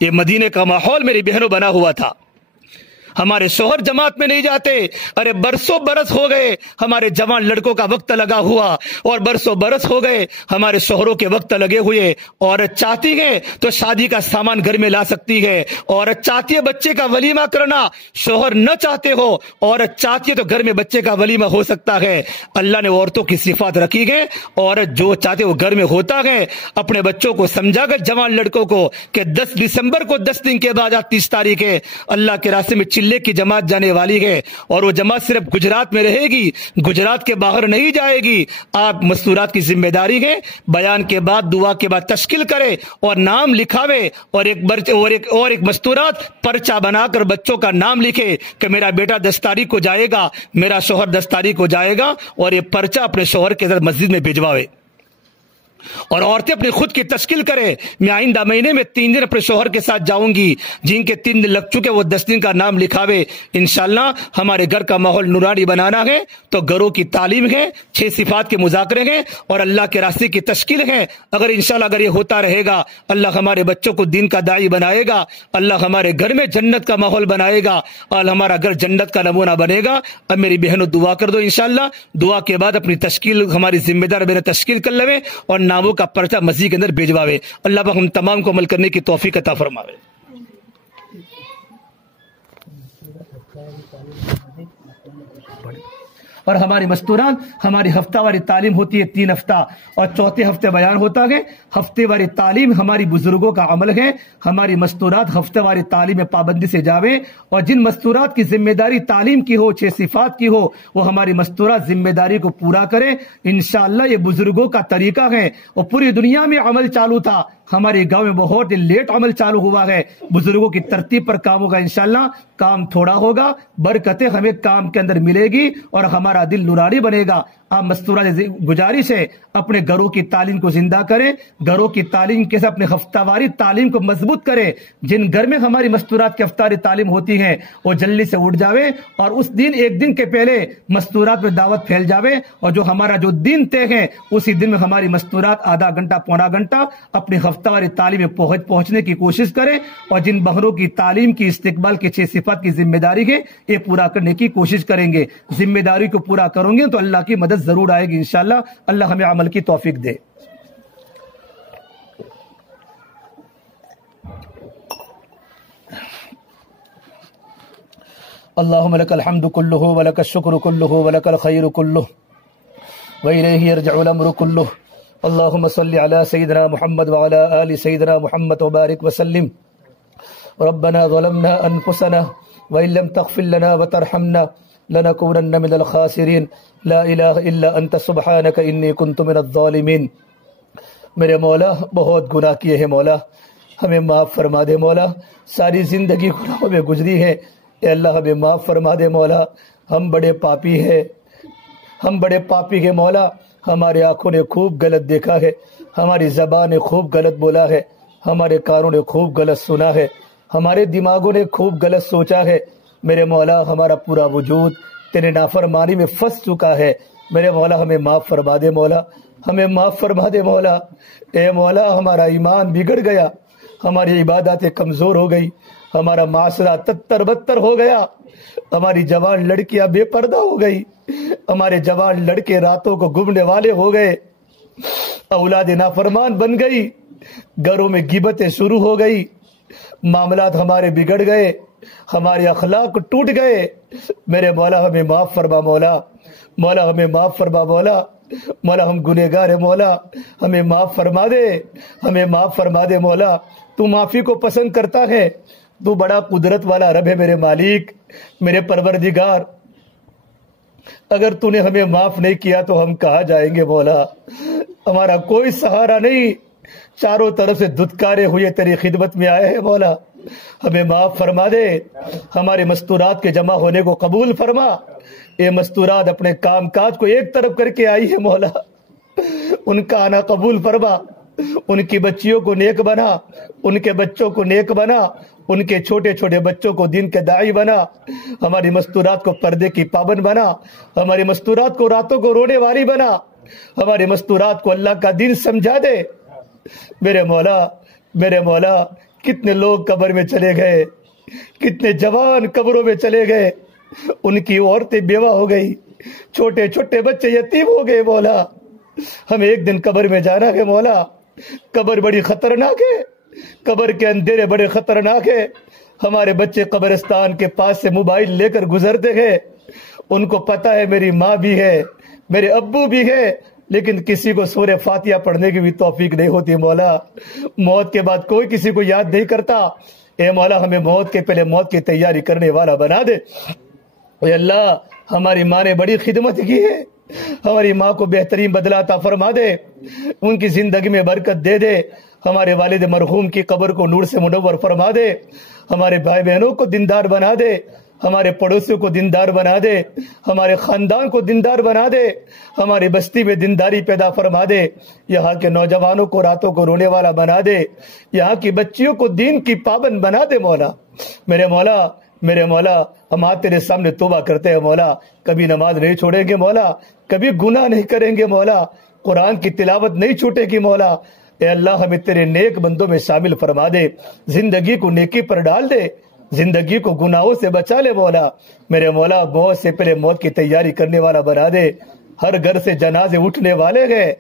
یہ مدینے کا ماحول میری بہنوں بنا ہوا تھا. ہمارے شوہر جماعت میں نہیں جاتے. ارے برسوں برس ہو گئے ہمارے جوان لڑکوں کا وقت لگا ہوا اور برسوں برس ہو گئے ہمارے شوہروں کے وقت لگے ہوئے. عورت چاہتی ہے تو شادی کا سامان گھر میں لا سکتی ہے, عورت چاہتی ہے بچے کا ولیمہ کرنا, شوہر نہ چاہتے ہو عورت چاہتی ہے تو گھر میں بچے کا ولیمہ ہو سکتا ہے. اللہ نے عورتوں کی صفات رکھی ہے, عورت جو چاہتے وہ گھر میں ہوتا ہے. اپنے بچوں کو سمجھا کر جوان لڑکوں کو کہ 10 دسمبر کو 10 دن کے بعد 30 تاریخ ہے اللہ کے راستے میں چلے کی جماعت جانے والی ہے اور وہ جماعت صرف گجرات میں رہے گی, گجرات کے باہر نہیں جائے گی. آپ مستورات کی ذمہ داری ہے بیان کے بعد دعا کے بعد تشکیل کرے اور نام لکھاوے اور ایک مستورات پرچہ بنا کر بچوں کا نام لکھے کہ میرا بیٹا 10 تاریخ کو جائے گا, میرا شوہر 10 تاریخ کو جائے گا, اور یہ پرچہ اپنے شوہر کے ساتھ مسجد میں بھجواوے. اور عورتیں اپنی خود کی تشکیل کرے میں آئندہ مہینے میں 3 دن اپنے شوہر کے ساتھ جاؤں گی, جن کے 3 دن لگ چکے وہ 10 دن کا نام لکھاوے. انشاءاللہ ہمارے گھر کا ماحول نورانی بنانا ہے تو گھروں کی تعلیم ہے, 6 صفات کے مذاکرے ہیں اور اللہ کے راستے کی تشکیل ہے. اگر انشاءاللہ اگر یہ ہوتا رہے گا اللہ ہمارے بچوں کو دین کا داعی بنائے گا, اللہ ہمارے گھر میں جنت کا ماحول بنائے گا اور ہمارا گھر جنت کا نمونہ بنے گا. اب میری بہنوں دعا کر دو, انشاءاللہ دعا کے بعد اپنی تشکیل ہماری ذمہ دار میں تشکیل کر لے اور ناموں کا پرچہ مسجد کے اندر بھیجواوے. اللہ پاک ہم تمام کو عمل کرنے کی توفیق عطا فرماوے. اور ہماری مستوران ہماری ہفتہ واری تعلیم ہوتی ہے 3 ہفتہ اور چوتھے ہفتے بیان ہوتا ہے. ہفتے واری تعلیم ہماری بزرگوں کا عمل ہے. ہماری مستورات ہفتے واری تعلیم میں پابندی سے جاویں اور جن مستورات کی ذمہ داری تعلیم کی ہو 6 صفات کی ہو وہ ہماری مستورات ذمہ داری کو پورا کریں. انشاءاللہ یہ بزرگوں کا طریقہ ہے اور پوری دنیا میں عمل چالو تھا, ہمارے گاؤں میں بہت لیٹ عمل چالو ہوا ہے. بزرگوں کی ترتیب پر کام ہوگا, انشاءاللہ کام تھوڑا ہوگا, برکتیں ہمیں کام کے اندر ملے گی اور ہمارا دل نورانی بنے گا. آپ مستورہ گزارش ہے اپنے گھروں کی تعلیم کو زندہ کریں, گھروں کی تعلیم کے ساتھ اپنے ہفتہ واری تعلیم کو مضبوط کریں. جن گھر میں ہماری مستورات کی ہفتاری تعلیم ہوتی ہے وہ جلدی سے اٹھ جاوے اور اس دن 1 دن کے پہلے مستورات میں دعوت پھیل جاوے اور جو ہمارا جو دن طے ہے اسی دن میں ہماری مستورات آدھا گھنٹہ پونا گھنٹہ اپنی ہفتہ واری تعلیم میں پہنچنے کی کوشش کریں اور جن بہنوں کی تعلیم کی استقبال کی 6 صفات کی ذمہ داری ہے یہ پورا کرنے کی کوشش کریں گے. ذمہ داری کو پورا کریں گے تو اللہ کی مدد ضرور آئے گی انشاءاللہ. اللہ ہمیں عمل کی توفیق دے. اللهم لك الحمد كله ولك الشكر كله ولك الخير كله وإليه يرجع الأمر كله. اللهم صل على سيدنا محمد وعلى آل سيدنا محمد وبارك وسلم. ربنا ظلمنا أنفسنا وإن لم تغفر لنا وترحمنا لنكونن من الخاسرين. لا الہ الا انت سبحانک انی کنت من الظالمین. میرے مولا بہت گناہ کیے ہیں مولا, ہمیں معاف فرما دے مولا. ساری زندگی گناہوں میں گزری ہے, اے اللہ ہمیں معاف فرما دے مولا. ہم بڑے پاپی ہیں, ہم بڑے پاپی ہیں مولا. ہمارے آنکھوں نے خوب غلط دیکھا ہے, ہماری زبان نے خوب غلط بولا ہے, ہمارے کانوں نے خوب غلط سنا ہے, ہمارے دماغوں نے خوب غلط سوچا ہے. میرے مولا ہمارا پورا وجود تیرے نافرمانی میں پھنس چکا ہے. میرے مولا ہمیں معاف فرما دے مولا، ہمیں معاف فرما دے مولا۔ اے مولا ہمارا ایمان بگڑ گیا، ہماری عباداتیں کمزور ہو گئی، ہمارا معاشرہ تتر بتر ہو گیا، ہماری جوان لڑکیاں بے پردہ ہو گئی، ہمارے جوان لڑکے راتوں کو گھومنے والے ہو گئے، اولاد نافرمان بن گئی، گھروں میں غیبتیں شروع ہو گئی، معاملات ہمارے بگڑ گئے، ہمارے اخلاق ٹوٹ گئے۔ میرے مولا ہمیں معاف فرما مولا، مولا ہمیں معاف فرما مولا، مولا ہم گنہگار ہیں مولا، ہمیں معاف فرما دے، ہمیں معاف فرما دے مولا۔ تو معافی کو پسند کرتا ہے، تو بڑا قدرت والا رب ہے میرے مالک، میرے پروردگار۔ اگر تو نے ہمیں معاف نہیں کیا تو ہم کہاں جائیں گے مولا؟ ہمارا کوئی سہارا نہیں، چاروں طرف سے دھتکارے ہوئے تیری خدمت میں آئے ہیں مولا، ہمیں معاف فرما دے، ہمارے مستورات کے جمع ہونے کو قبول فرما۔ یہ مستورات اپنے کام کاج کو ایک طرف کر کے آئی ہے مولا، ان کا آنا قبول فرما، ان کی بچیوں کو نیک بنا، ان کے بچوں کو نیک بنا، ان کے چھوٹے چھوٹے بچوں کو دین کے داعی بنا، ہماری مستورات کو پردے کی پابند بنا، ہماری مستورات کو راتوں کو رونے والی بنا، ہماری مستورات کو اللہ کا دین سمجھا دے۔ میرے مولا، میرے مولا، کتنے لوگ قبر میں چلے گئے، کتنے جوان قبروں میں چلے گئے، ان کی عورتیں بیوہ ہو گئی، چھوٹے چھوٹے بچے یتیم ہو گئے مولا۔ ہمیں ایک دن قبر میں جانا ہے مولا، قبر بڑی خطرناک ہے، قبر کے اندھیرے بڑے خطرناک ہے۔ ہمارے بچے قبرستان کے پاس سے موبائل لے کر گزرتے ہیں، ان کو پتا ہے میری ماں بھی ہے، میرے ابو بھی ہے، لیکن کسی کو سورہ فاتحہ پڑھنے کی بھی توفیق نہیں ہوتی مولا۔ موت کے بعد کوئی کسی کو یاد نہیں کرتا۔ اے مولا ہمیں موت کے پہلے موت کی تیاری کرنے والا بنا دے۔ اے اللہ ہماری ماں نے بڑی خدمت کی ہے، ہماری ماں کو بہترین بدلہ عطا فرما دے، ان کی زندگی میں برکت دے دے، ہمارے والد مرحوم کی قبر کو نور سے منور فرما دے، ہمارے بھائی بہنوں کو دیندار بنا دے، ہمارے پڑوسیوں کو دیندار بنا دے، ہمارے خاندان کو دیندار بنا دے، ہماری بستی میں دینداری پیدا فرما دے، یہاں کے نوجوانوں کو راتوں کو رونے والا بنا دے، یہاں کی بچیوں کو دین کی پابند بنا دے مولا۔ میرے مولا، میرے مولا، ہم آج تیرے سامنے توبہ کرتے ہیں مولا، کبھی نماز نہیں چھوڑیں گے مولا، کبھی گناہ نہیں کریں گے مولا، قرآن کی تلاوت نہیں چھوٹے گی مولا۔ اے اللہ ہمیں تیرے نیک بندوں میں شامل فرما دے، زندگی کو نیکی پر ڈال دے، زندگی کو گناہوں سے بچا لے مولا۔ میرے مولا موت سے پہلے موت کی تیاری کرنے والا بنا دے۔ ہر گھر سے جنازے اٹھنے والے ہیں،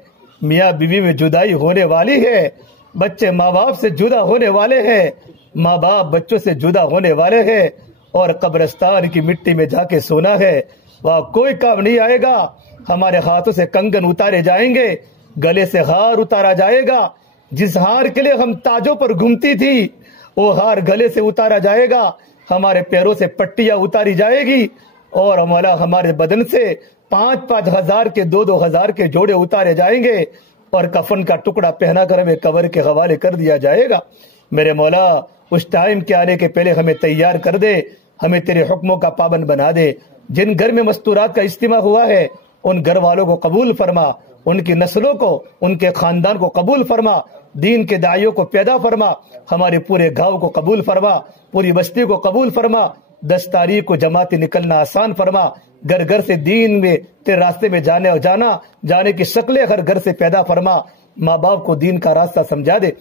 میاں بیوی میں جدائی ہونے والی ہے، بچے ماں باپ سے جدا ہونے والے ہیں، ماں باپ بچوں سے جدا ہونے والے ہیں، اور قبرستان کی مٹی میں جا کے سونا ہے، وہاں کوئی کام نہیں آئے گا۔ ہمارے ہاتھوں سے کنگن اتارے جائیں گے، گلے سے ہار اتارا جائے گا، جس ہار کے لیے ہم تاجوں پر گھومتی تھی وہ ہار گلے سے اتارا جائے گا، ہمارے پیروں سے پٹیاں اتاری جائے گی، اور ہمارے بدن سے 5,000 ہزار کے 2,000 ہزار کے جوڑے اتارے جائیں گے، اور کفن کا ٹکڑا پہنا کر ہمیں قبر کے حوالے کر دیا جائے گا۔ میرے مولا اس ٹائم کے آنے کے پہلے ہمیں تیار کر دے، ہمیں تیرے حکموں کا پابند بنا دے۔ جن گھر میں مستورات کا اجتماع ہوا ہے ان گھر والوں کو قبول فرما، ان کی نسلوں کو، ان کے خاندان کو قبول فرما، دین کے داعیوں کو پیدا فرما، ہمارے پورے گاؤں کو قبول فرما، پوری بستی کو قبول فرما، 10 تاریخ کو جماعتی نکلنا آسان فرما، گھر گھر سے دین میں تیرے راستے میں جانے کی شکلیں ہر گھر سے پیدا فرما، ماں باپ کو دین کا راستہ سمجھا دے۔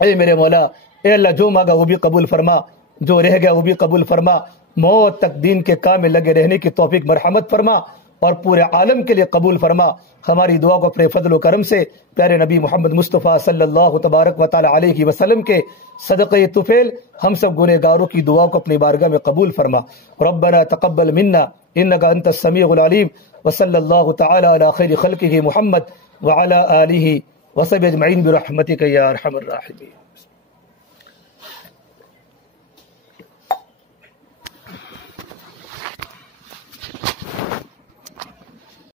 اے میرے مولا، اے اللہ جو مانگا وہ بھی قبول فرما، جو رہ گیا وہ بھی قبول فرما، موت تک دین کے کام میں لگے رہنے کی توفیق مرحمت فرما، اور پورے عالم کے لیے قبول فرما۔ ہماری دعا کو اپنے فضل و کرم سے پیارے نبی محمد مصطفیٰ صلی اللہ تبارک و تعالی علیہ وسلم کے صدقہ طفیل ہم سب گنہگاروں کی دعا کو اپنی بارگاہ میں قبول فرما۔ ربنا تقبل منا انك انت السميع العليم، وصلی اللہ تعالی علی خیر خلقہ محمد وعلی آلہ وصحبہ اجمعین برحمتک یا ارحم الراحمین۔